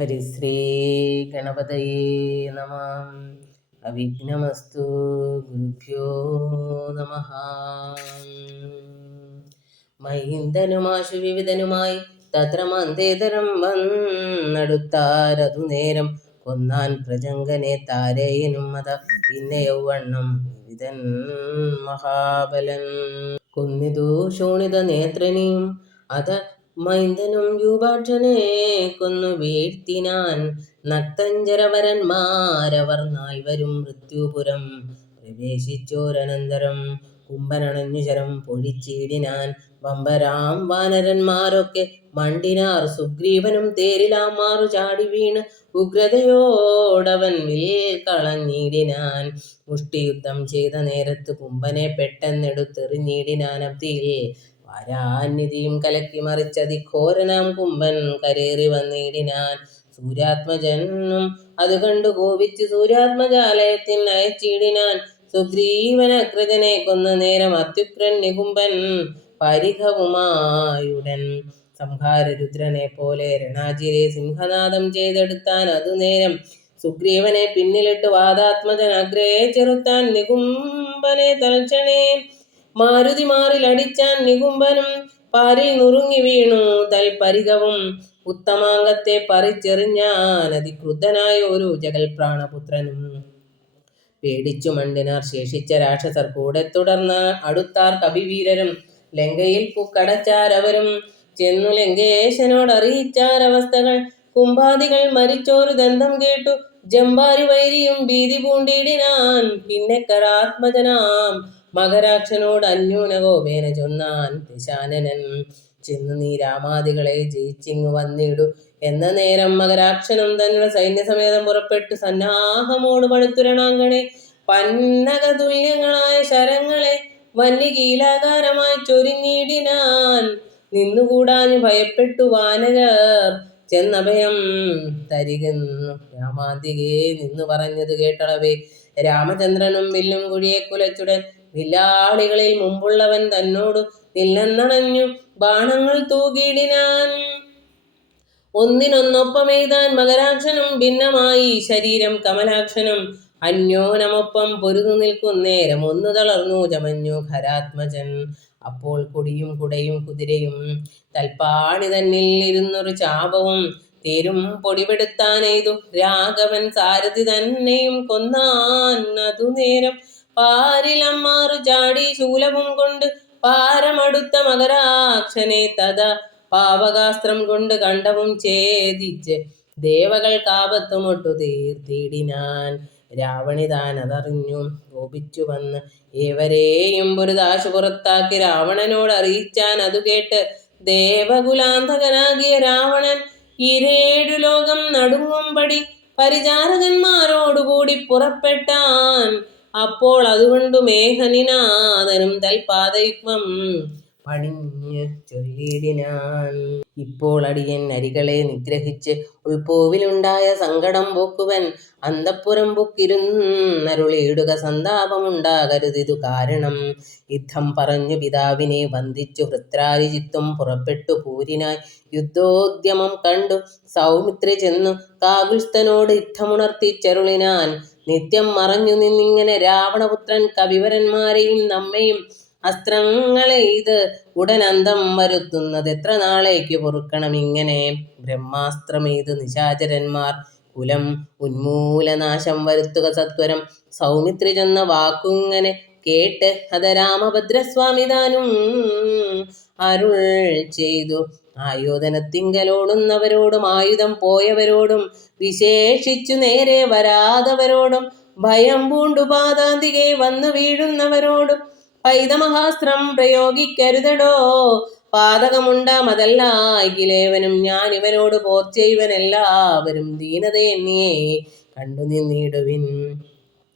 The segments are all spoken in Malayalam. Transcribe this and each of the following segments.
ഹരിശ്രീ ഗണപതയേ നമ. അവിഘ്നമസ്തു. ഗുരുഭ്യോ നമ. മഹീന്ദനുമാശു വിവിധനുമായി തത്ര മന്ദേതരം വന്നടുത്താരതു നേരം കൊന്നാൻ പ്രജങ്കനെ താരേയനും മത പിന്നെ യൗവണ്ണം വിവിധൻ മഹാബലൻ കൊന്നിതു ശോണിത നേത്രനെയും അത മൈന്ദനും യൂപാക്ഷനെ കൊന്നു വീഴ്ത്തിനാൻ നക്തഞ്ചരവരന്മാരവർ നാൽവരും മൃത്യുപുരം പ്രവേശിച്ചോരനന്തരം കുംഭനണഞ്ഞു ശരം പൊഴിച്ചിടിനാൻ വമ്പരാം വാനരന്മാരൊക്കെ മണ്ടിനാർ സുഗ്രീവനും തേരിലാമാറു ചാടി വീണ് ഉഗ്രതയോടവൻ വിൽ കളഞ്ഞിടിനാൻ മുഷ്ടിയുദ്ധം ചെയ്ത നേരത്ത് കുംഭനെ പെട്ടെന്നെടുത്തെറിഞ്ഞിടിനാൻ അബ്ദിയിൽ വാരാനിധിയും കലക്കി മറിച്ചതിഘോരനാം കുംഭൻ കരേറി വന്നിടിനാൻ സൂര്യാത്മജനും അത് കണ്ടു കോപിച്ച് സൂര്യാത്മജാലയത്തിൽ അയച്ചിടിനാൻ സുഗ്രീവനഗ്രജനെ കൊന്ന നേരം അത്യുഗ്രൻ നികുംബൻ പരിഘവുമായുടൻ സംഹാരരുദ്രനെ പോലെ രണാജിരെ സിംഹനാദം ചെയ്തെടുത്താൻ അതു നേരം സുഗ്രീവനെ പിന്നിലിട്ട് വാദാത്മജൻ അഗ്രേ ചെറുത്താൻ നികുംബനെ തൽക്ഷണേ മാരുതി മാറിലടിച്ചാൻ നികുംബനും പാരിൽ നുറുങ്ങി വീണു തൽപരികവും ഉത്തമാംഗത്തെ പറിച്ചെറിഞ്ഞാൻ അതിക്രുദ്ധനായ ഒരു ജഗൽപ്രാണപുത്രനും പേടിച്ചു മണ്ടിനാർ ശേഷിച്ച രാക്ഷസർ കൂടെ തുടർന്ന് അടുത്താർ കവിവീരരും ലങ്കയിൽ പുക്കടച്ചാരവരും ചെന്നു ലങ്കേശനോടറിയിച്ചാരവസ്ഥകൾ കുംഭാദികൾ മരിച്ചോരു ദന്തം കേട്ടു ജമ്പാരി വൈരിയും ഭീതി പൂണ്ടിടിനാൻ പിന്നെ കരാത്മജനാം മകരാക്ഷനോട് അന്യൂനകോപേന ചൊന്നാൻ ദശാനനൻ ചെന്നു നീ രാമാദികളെ ജയിച്ചിങ്ങു വന്നിടു എന്ന നേരം മകരാക്ഷനും തന്നെ സൈന്യസമേതം പുറപ്പെട്ടു സന്നാഹമോട് പടുത്തുരണാങ്കണെ പന്നകതുല്യങ്ങളായ ശരങ്ങളെ വന്യകീലാകാരമായി ചൊരിഞ്ഞിടിനാൻ നിന്നുകൂടാഞ്ഞു ഭയപ്പെട്ടു വാനരർ ചെന്നഭയം തരികുന്നു രാമാന്തികേ നിന്നു പറഞ്ഞത് കേട്ടളവേ രാമചന്ദ്രനും വില്ലും കുഴിയെ കുലച്ചുടൻ വില്ലാളികളിൽ മുമ്പുള്ളവൻ തന്നോടു നില്ലെന്നണഞ്ഞു ബാണങ്ങൾ തൂകിടിനാൻ ഒന്നിനൊന്നൊപ്പമെയ്താൻ മകരാക്ഷനും ഭിന്നമായി ശരീരം കമലാക്ഷനും അന്യോനമൊപ്പം പൊരുതു നിൽക്കുന്നേരം ഒന്നു തളർന്നു ചമഞ്ഞു ഖരാത്മജൻ അപ്പോൾ കൊടിയും കുടയും കുതിരയും തൽപ്പാണി തന്നിൽ ഇരുന്നൊരു ചാപവും തേരും പൊടിപെടുത്താനെയ്തു രാഘവൻ സാരഥി തന്നെയും കൊന്നാൻ അതു നേരം പാരിലമ്മാറു ചാടി ശൂലവും കൊണ്ട് പാരമടുത്ത മകരാക്ഷനെ തഥാ പാവകാസ്ത്രം കൊണ്ട് കണ്ടവും ഛേദിച്ച് ദേവകൾ കാപത്തുമൊട്ടു തീർത്തിടിനാൻ രാവണിതാൻ അതറിഞ്ഞു കോപിച്ചു വന്ന് ഏവരെയും പൊരുതാശു പുറത്താക്കി രാവണനോട് അറിയിച്ചാൻ അതു കേട്ട് ദേവകുലാന്തകനാകിയ രാവണൻ ഇരേഴു ലോകം നടുങ്ങുംപടി പരിചാരകന്മാരോടുകൂടി പുറപ്പെട്ടാൻ അപ്പോൾ അതുകൊണ്ടു മേഘനിനാഥനും തൽപാദയുഗ്മം പണിഞ്ഞ് ചൊല്ലിടിനാൻ ഇപ്പോൾ അടിയൻ അരികളെ നിഗ്രഹിച്ച് ഉൾപോവിലുണ്ടായ സങ്കടം പോക്കുവൻ അന്തഃപുരം പൊക്കിരുന്നരുളിയിടുക സന്താപമുണ്ടാകരുതിതു കാരണം യുദ്ധം പറഞ്ഞു പിതാവിനെ വന്ദിച്ചു ഹൃത്രാരിജിത്തും പുറപ്പെട്ടു പൂരിനായി യുദ്ധോദ്യമം കണ്ടു സൗമിത്രി ചെന്നു കാകുൽസ്ഥനോട് യുദ്ധമുണർത്തിച്ചരുളിനാൻ നിത്യം മറഞ്ഞു നിന്നിങ്ങനെ രാവണപുത്രൻ കവിവരന്മാരെയും നമ്മയും അസ്ത്രങ്ങളെ ഇത് ഉടനന്തം വരുത്തുന്നത് എത്ര നാളേക്ക് പൊറുക്കണം ഇങ്ങനെ ബ്രഹ്മാസ്ത്രമേത് നിശാചരന്മാർ കുലം ഉന്മൂലനാശം വരുത്തുക സത്വരം സൗമിത്രി ചെന്ന വാക്കുങ്ങനെ കേട്ട് അത് രാമഭദ്രസ്വാമി താനും അരുൾ ചെയ്തു ആയോധനത്തിങ്കലോടുന്നവരോടും ആയുധം പോയവരോടും വിശേഷിച്ചു നേരെ വരാതവരോടും ഭയം പൂണ്ടു പാതാന്തികെ വന്നു വീഴുന്നവരോടും പൈതമഹാസ്ത്രം പ്രയോഗിക്കരുതടോ പാതകമുണ്ടാമതല്ലാകിലേവനും ഞാൻ ഇവനോട് പോർ ചെയ്വനെല്ലാവരും ദീനതയെന്നിയെ കണ്ടു നിന്നിടുവിൻ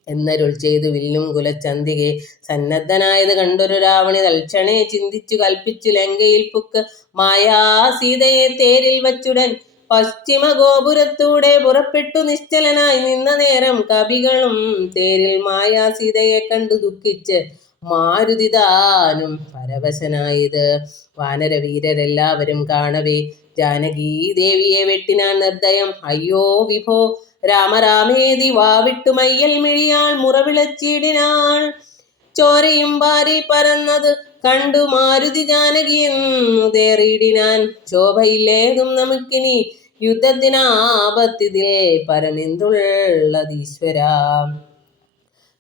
എന്നരുൾ ചെയ്തു വില്ലും കുലച്ചന്തികെ സന്നദ്ധനായത് കണ്ടൊരു രാവണി തൽക്ഷണേ ചിന്തിച്ചു കൽപ്പിച്ചു ലങ്കയിൽ പുക്ക് മായാ സീതയെ തേരിൽ വച്ചുടൻ പശ്ചിമ ഗോപുരത്തൂടെ പുറപ്പെട്ടു നിശ്ചലനായി നിന്ന നേരം കവികളും തേരിൽ മായാ സീതയെ കണ്ടു ദുഃഖിച്ച് മാരുതിതാനും പരവശനായത് വാനരവീരരെല്ലാവരും കാണവേ ജാനകീ ദേവിയെ വെട്ടിനാൻ നിർദ്ദയം. അയ്യോ വിഭോ രാമരാമേതി വാവിട്ടു മയ്യൽ മിഴിയാൾ മുറവിളച്ചിടിനാൾ. ചോരയും പാരിൽ പരന്നത് കണ്ടു മാരുതി ജാനകിയെന്നു തേറിയിടിനാൻ. ശോഭയില്ലേതും നമുക്കിനി യുദ്ധത്തിനാപത്തിതിൽ പരമെന്തുള്ളതീശ്വരാ.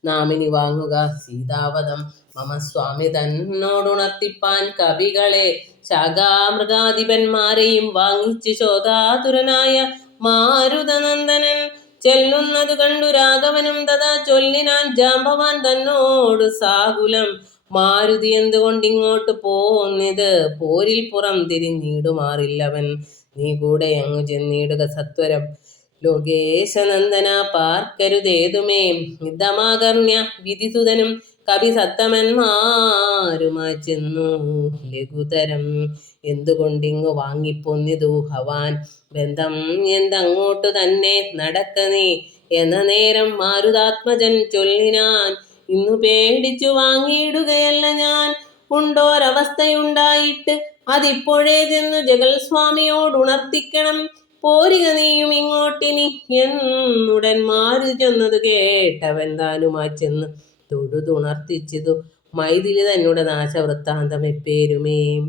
നാമിനി വാങ്ങുക സീതാവധം മമ സ്വാമി തന്നോടുണർത്തിപ്പാൻ കവികളെ ശാഖാമൃഗാധിപന്മാരെയും വാങ്ങിച്ചു ശോകാതുരനായ മാരുതനന്ദനൻ ചെല്ലുന്നതു കണ്ടു രാഘവനും തഥാ ചൊല്ലിനാൻ ജാമ്പവാൻ തന്നോടു സാകുലം. മാരുതി എന്തുകൊണ്ടിങ്ങോട്ട് പോന്നിത് പോരിൽ പുറം തിരിഞ്ഞിടുമാറില്ലവൻ. നീ കൂടെ അങ്ങു ചെന്നിടുക സത്വരം. ലോകേശനന്ദന പാർക്കരുതേതുമേ യുദ്ധമാകർണ്യ വിധിസുതനും കവി സത്തമന്മാരുമായി ചെന്നു ലഘുതരം. എന്തുകൊണ്ടിങ്ങു വാങ്ങിപ്പൊന്നിതു ഭവാൻ ബന്ധം എന്തങ്ങോട്ടു തന്നെ നടക്ക നീ എന്ന നേരം മാരുതാത്മജൻ ചൊല്ലിനാൻ. ഇന്നു പേടിച്ചു വാങ്ങിയിടുകയല്ല ഞാൻ, ഉണ്ടോരവസ്ഥയുണ്ടായിട്ട് അതിപ്പോഴേ ചെന്നു ജഗൽ സ്വാമിയോടുണർത്തിക്കണം. പോരിക നീയും ഇങ്ങോട്ടിനി എന്നുടൻ മാരുതി ചെന്നതു കേട്ടവൻ താനുമായി ചെന്ന് തൊഴുതുണർത്തിച്ചിതു മൈഥിലി തന്നുടെ നാശവൃത്താന്തം എപ്പേരുമേ.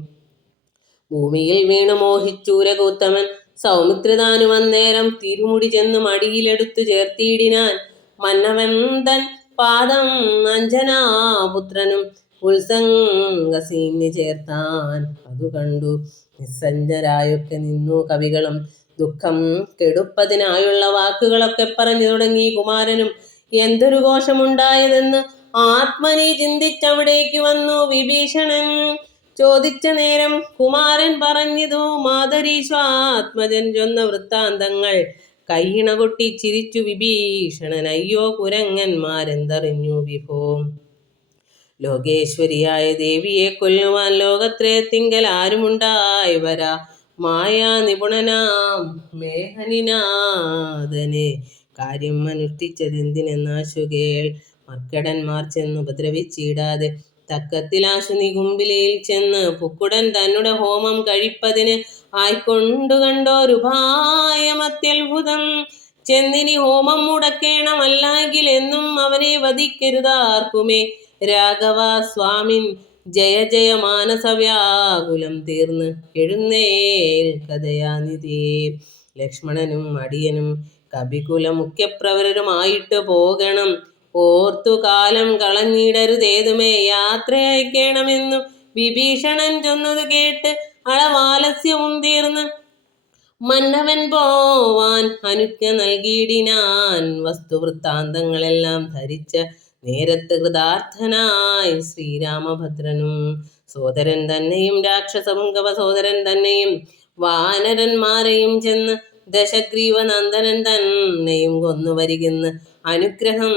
ഭൂമിയിൽ വീണു മോഹിച്ചൂരകൂത്തമൻ സൗമിത്രിതാനും അന്നേരം തിരുമുടി ചെന്ന് മടിയിലെടുത്തു ചേർത്തിയിടിനാൻ. മന്നവൻ തൻ പാദം അഞ്ജനാപുത്രനും ഉത്സംഗസീന്നി ചേർത്താൻ. അതു കണ്ടു നിസ്സഞ്ജരായൊക്കെ നിന്നു കവികളും. ദുഃഖം കെടുപ്പതിനായുള്ള വാക്കുകളൊക്കെ പറഞ്ഞു തുടങ്ങി കുമാരനും. എന്തൊരു ഘോഷമുണ്ടായതെന്ന് ആത്മനി ചിന്തിച്ചവിടേക്ക് വന്നു വിഭീഷണൻ. ചോദിച്ച നേരം കുമാരൻ പറഞ്ഞിതു മാതരീശ്വാത്മജൻ ചൊന്ന വൃത്താന്തങ്ങൾ. കൈയിണ കൊട്ടി ചിരിച്ചു വിഭീഷണൻ. അയ്യോ കുരങ്ങന്മാരെന്തറിഞ്ഞു വിഭോ. ലോകേശ്വരിയായ ദേവിയെ കൊല്ലുവാൻ ലോകത്രയത്തിങ്കൽ ആരുമുണ്ടായി വരാ. മായാ നിപുണനാം മേഹനിനാഥനെ കാര്യം അനുഷ്ഠിച്ചതെന്തിനെന്നാശുകേൾ. മർക്കടന്മാർ ചെന്നു ഉപദ്രവിച്ചിടാതെ തക്കത്തിലാശു നികുംബിലയിൽ ചെന്ന് പുക്കുടൻ തന്നുടെ ഹോമം കഴിപ്പതിന് ആയിക്കൊണ്ടു കണ്ടോരുപായമത്യത്ഭുതം. ചെന്നിനി ഹോമം മുടക്കേണമല്ലെങ്കിൽ എന്നും അവനെ വധിക്കരുതാർക്കുമേ. രാഘവ സ്വാമിൻ ജയ ജയ മാനസവ്യാകുലം തീർന്ന് എഴുന്നേൽക്കതയാനിതേ. ലക്ഷ്മണനും അടിയനും കപികുല മുഖ്യപ്രവരരുമായിട്ട് പോകണം. ഓർത്തു കാലം കളഞ്ഞിടരുതേതുമേ യാത്ര അയക്കണമെന്നു വിഭീഷണൻ ചൊന്നതു കേട്ട് അളവാലസ്യവും തീർന്ന് മന്നവൻ പോവാൻ അനുജ്ഞ നൽകിയിടിനാൻ. വസ്തുവൃത്താന്തങ്ങളെല്ലാം ധരിച്ച നേരത്ത് കൃതാർത്ഥനായി ശ്രീരാമഭദ്രനും. സോദരൻ തന്നെയും രാക്ഷസപുങ്കവ സോദരൻ തന്നെയും വാനരന്മാരെയും ചെന്ന് ദശഗ്രീവനന്ദനൻ തന്നെയും കൊന്നുവരികെന്ന് അനുഗ്രഹം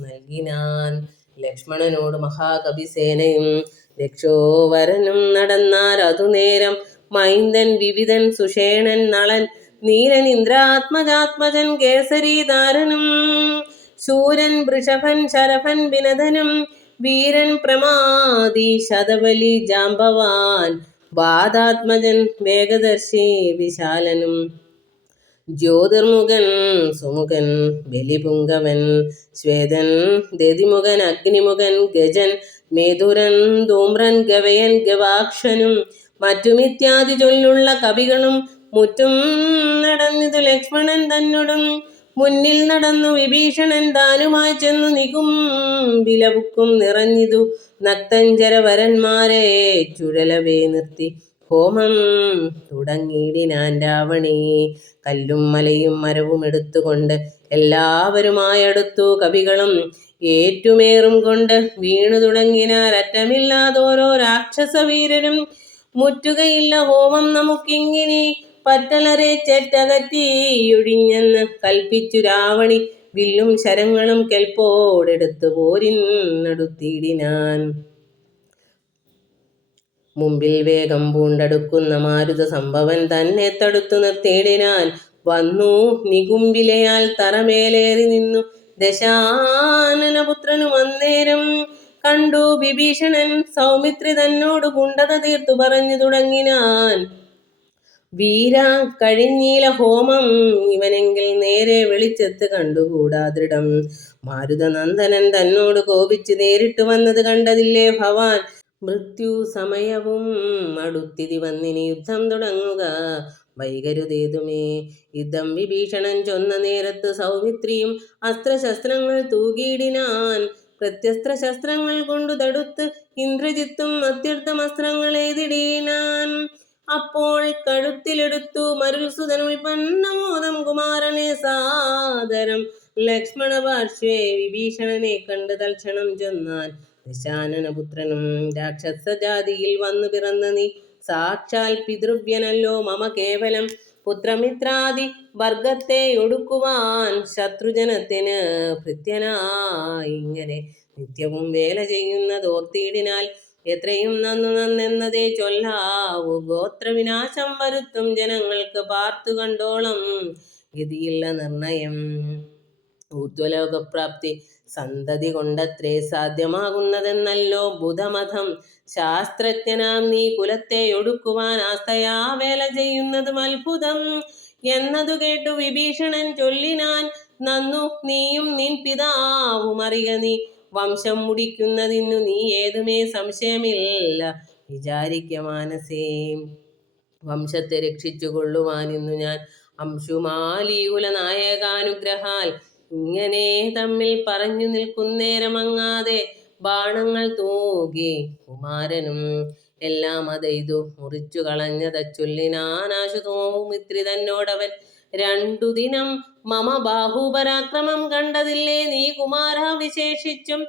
നൽകിനാൻ. ലക്ഷ്മണനോട് മഹാകവിസേനയും രക്ഷോവരനും നടന്നാർ. അതുനേരം മൈന്ദൻ വിവിധൻ സുഷേണൻ നളൻ നീലൻ ഇന്ദ്രാത്മജാത്മജൻ കേസരീധാരനും ശൂരൻ വൃഷഭൻ ശരഭൻ വിനദനും വീരൻ പ്രമാദി ശതബലി ജാമ്പവാൻ വാദാത്മജൻ വേഗദർശി വിശാലനും ജ്യോതിർമുഖൻ സുമുഖൻ ബലിപുങ്കവൻ ശ്വേതൻ ദതിമുഖൻ അഗ്നിമുഖൻ ഗജൻ മേധുരൻ ധൂമ്രൻ ഗവയൻ ഗവാക്ഷനും മറ്റുമിത്യാദി ചൊല്ലുള്ള കവികളും മുറ്റും നടന്നിതു ലക്ഷ്മണൻ തന്നോടും. മുന്നിൽ നടന്നു വിഭീഷണൻ താനുമായി ചെന്നു നികുംബിലബുക്കും നിറഞ്ഞിതു നക്തഞ്ചരവരന്മാരെ ചുഴലവേ നിർത്തി ഹോമം തുടങ്ങിയിടിനാൻ രാവണി. കല്ലും മലയും മരവും എടുത്തുകൊണ്ട് എല്ലാവരുമായടുത്തു കവികളും. ഏറ്റുമേറും കൊണ്ട് വീണു തുടങ്ങിനാർ അറ്റമില്ലാതോരോ രാക്ഷസവീരരും. മുറ്റുകയില്ല ഹോമം നമുക്കിങ്ങിനി പറ്റലരെ ചെറ്റകറ്റിയൊഴിഞ്ഞെന്ന് കൽപ്പിച്ചു രാവണി. വില്ലും ശരങ്ങളും കെൽപ്പോടെടുത്തു പോരിനടുത്തിടിനാൻ. മുമ്പിൽ വേഗം പൂണ്ടടുക്കുന്ന മാരുത സംഭവൻ തന്നെ തടുത്തു നിർത്തിയിടിനാൻ. വന്നു നികുംബിലയാൽ തറമേലേറി നിന്നു ദശാനനപുത്രനും അന്നേരം കണ്ടു വിഭീഷണൻ. സൗമിത്രി തന്നോട് കുണ്ഠത തീർത്തു പറഞ്ഞു തുടങ്ങിനാൻ. വീര കഴിഞ്ഞീല ഹോമം ഇവനെങ്കിൽ നേരെ വെളിച്ചത്ത് കണ്ടുകൂടാ ദൃഢം. മാരുതനന്ദനൻ തന്നോട് കോപിച്ച് നേരിട്ട് വന്നത് കണ്ടതില്ലേ ഭവാൻ. മൃത്യു സമയവും അടുത്തിതി വന്നിനി യുദ്ധം തുടങ്ങുക വൈകരുതേതുമേ. യുദ്ധം വിഭീഷണൻ ചൊന്ന നേരത്ത് സൗമിത്രിയും അസ്ത്രശസ്ത്രങ്ങൾ തൂകിയിടിനാൻ. പ്രത്യസ്ത്ര ശസ്ത്രങ്ങൾ കൊണ്ടു തടുത്ത് ഇന്ദ്രജിത്തും അത്യർത്ഥമസ്ത്രങ്ങൾ എയ്തിടിനാൻ. അപ്പോൾ കഴുത്തിലെടുത്തു മരുൽസുതൻ ഉൽപ്പന്നമോദം കുമാരനെ സാദരം. ലക്ഷ്മണ പാർശ്വേ വിഭീഷണനെ കണ്ട് തൽക്ഷണം ചൊന്നാൻ. ദശാനനപുത്രനും രാക്ഷസജാതിയിൽ വന്നു പിറന്ന നീ സാക്ഷാൽ പിതൃവ്യനല്ലോ മമ കേവലം. പുത്രമിത്രാദി വർഗത്തെ ഒടുക്കുവാൻ ശത്രുജനത്തിന് ഭൃത്യനായി ഇങ്ങനെ നിത്യവും വേല ചെയ്യുന്നതോർത്തിയിടിനാൽ എത്രയും നന്നെന്നതേ ചൊല്ലാവൂ. ഗോത്രവിനാശം വരുത്തും ജനങ്ങൾക്ക് പാർത്തു കണ്ടോളം ഗതിയില്ല നിർണയം. ഊർധ്വലോകപ്രാപ്തി സന്തതി കൊണ്ടത്രേ സാധ്യമാകുന്നതെന്നല്ലോ ബുധമതം. ശാസ്ത്രജ്ഞനാം നീ കുലത്തെ ഒടുക്കുവാൻ ആസ്തയാ വേല ചെയ്യുന്നതും അത്ഭുതം എന്നതു കേട്ടു വിഭീഷണൻ ചൊല്ലിനാൻ. നന്നു നീയും നിൻ പിതാവും അറിക നീ വംശം മുടിക്കുന്നതിന്നു നീ ഏതുമേ സംശയമില്ല വിചാരിക്ക മാനസേ. വംശത്തെ രക്ഷിച്ചു കൊള്ളുവാനിന്നു ഞാൻ അംശുമാലികുല നായകാനുഗ്രഹാൽ ഇങ്ങനെ തമ്മിൽ പറഞ്ഞു നിൽക്കുന്നേരമങ്ങാതെ ബാണങ്ങൾ തൂകി കുമാരനും എല്ലാം അതെയ്തു മുറിച്ചു കളഞ്ഞതച്ചൊല്ലിനാനാശു സൗമിത്രി തന്നോടവൻ. രണ്ടു ദിനം മമ ബാഹുപരാക്രമം കണ്ടതില്ലേ നീ കുമാര വിശേഷിച്ചും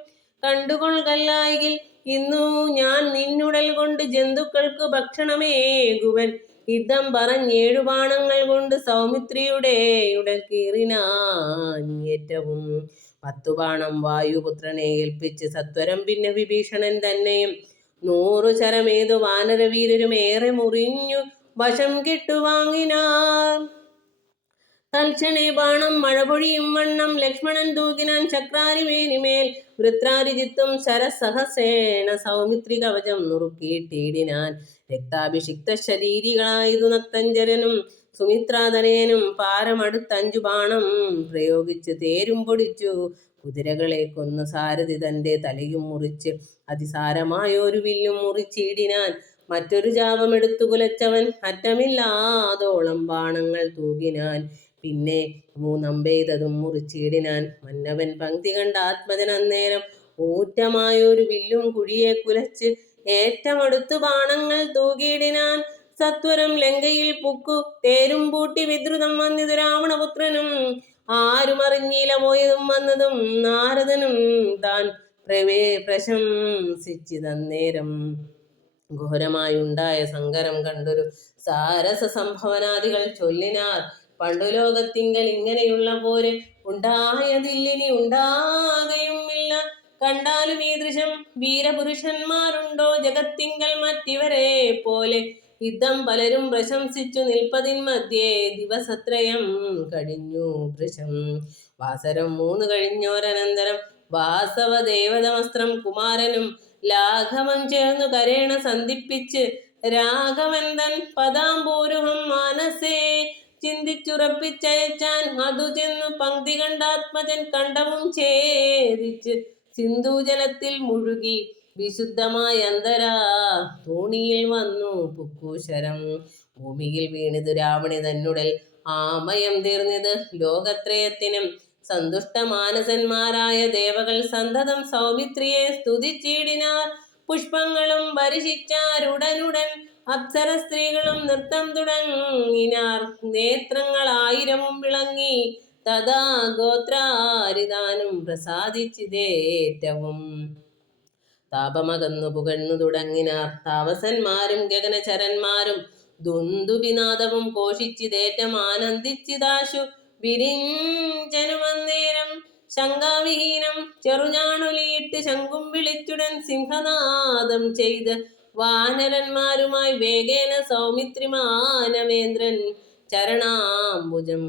കണ്ടുകൊള്ളുകല്ലായെങ്കിൽ ഇന്നു ഞാൻ നിന്നുടൽ കൊണ്ട് ജന്തുക്കൾക്ക് ഭക്ഷണമേകുവൻ. യുദ്ധം പറഞ്ഞേഴു ബാണങ്ങൾ കൊണ്ട് സൗമിത്രിയുടെ ഉടൽ കീറിനാൻ ഏറ്റവും. 10 ബാണം വായുപുത്രനെ ഏൽപ്പിച്ച് സത്വരം പിന്നെ വിഭീഷണൻ തന്നെയും 100 ശരമേതു വാനരവീരരും ഏറെ മുറിഞ്ഞു വശം കെട്ടുവാങ്ങിനാർ. തൽക്ഷണേ ബാണം മഴപൊഴിയും വണ്ണം ലക്ഷ്മണൻ തൂകിനാൻ ചക്രാരിമേനിമേൽ. വൃത്രാരിജിത്തും ശരസഹസ്രേണ സൗമിത്രി കവചം നുറുക്കിയിട്ടിടിനാൻ. രക്താഭിഷിക്ത ശരീരികളായതു നക്തഞ്ചരനും സുമിത്രാതനയനും പാരമടുത്തഞ്ചു ബാണം പ്രയോഗിച്ച് തേരും പൊടിച്ചു കുതിരകളെ കൊന്നു സാരഥി തന്റെ തലയും മുറിച്ച് അതിസാരമായൊരു വില്ലും മുറിച്ചിടിനാൻ. മറ്റൊരു ജാപമെടുത്തു കുലച്ചവൻ അറ്റമില്ലാതോളം ബാണങ്ങൾ തൂകിനാൻ. പിന്നെ 3 അമ്പെയ്തതും മുറിച്ചിടിനാൻ. മന്നവൻ പങ്ക്തി കണ്ട ആത്മജൻ അന്നേരം ഊറ്റമായൊരു വില്ലും കുഴിയെ കുലച്ച് ഏറ്റമടുത്തു ബാണങ്ങൾ തൂകിയിടിനാൻ. സത്വരം ലങ്കയിൽ പുക്കു തേരും പൂട്ടി വിദ്രുതം വന്നിതു രാവണപുത്രനും. ആരും അറിഞ്ഞില്ല പോയതും വന്നതും നാരദനും താൻ പ്രശംസിച്ചിതന്നേരം. ഘോരമായുണ്ടായ സങ്കരം കണ്ടൊരു സാരസ സംഭവനാദികൾ ചൊല്ലിനാർ. പണ്ടു ലോകത്തിങ്കൽ ഇങ്ങനെയുള്ള പോര് ഉണ്ടായതില്ലിനി ഉണ്ടാകയുമില്ല. കണ്ടാലും ഈ ദൃശം വീരപുരുഷന്മാരുണ്ടോ ജഗത്തിങ്കൽ മറ്റിവരെ പോലെ. യുദ്ധം പലരും പ്രശംസിച്ചു നിൽപ്പതിൻ മധ്യേ ദിവസത്രയം കഴിഞ്ഞു വൃശം. വാസരം 3 കഴിഞ്ഞോരനന്തരം വാസവദേവതമസ്ത്രം കുമാരനും ലാഘവം ചേർന്നു കരേണ സന്ധിപ്പിച്ച് രാഘവൻ തൻ പദാംബൂരുഹം മാനസേ ചിന്തിച്ചുറപ്പിച്ചയച്ചാൻ. അതു ചെന്നു പങ്ക്തി കണ്ടാത്മജൻ കണ്ടവും ഛേദിച്ച് സിന്ധുജലത്തിൽ മുഴുകി വിശുദ്ധമായ അന്തരാ തോണിയിൽ വന്നു പുക്കൂശരം. ഭൂമിയിൽ വീണിതു രാവണി തന്നുടൽ ആമയം തീർന്നിത് ലോകത്രയത്തിനും. സന്തുഷ്ടമാനസന്മാരായ ദേവകൾ സന്തതം സൗമിത്രിയെ സ്തുതിച്ചിടിനാർ. പുഷ്പങ്ങളും പരിശിച്ചാരുടനുടൻ അപ്സര സ്ത്രീകളും നൃത്തം തുടങ്ങിനാർ. നേത്രങ്ങളായിരവും വിളങ്ങി തഥാ ഗോത്രാരിതാനും പ്രസാദിച്ചിതേറ്റവും. താപമകന്നു പുകഴ്ന്നു തുടങ്ങിനാർ താപസന്മാരും ഗഗനചരന്മാരും. ദുന്ദുഭിനാദവും ഘോഷിച്ചിതേറ്റം ആനന്ദിച്ചിതാശു വിരിഞ്ചനുമന്നേരം. ശങ്കാവിഹീനം ചെറുഞാണൊലിയിട്ട് ശംഖും വിളിച്ചുടൻ സിംഹനാദം ചെയ്ത് വാനരന്മാരുമായി വേഗേന സൗമിത്രി മാനവേന്ദ്രൻ ചരണാംബുജം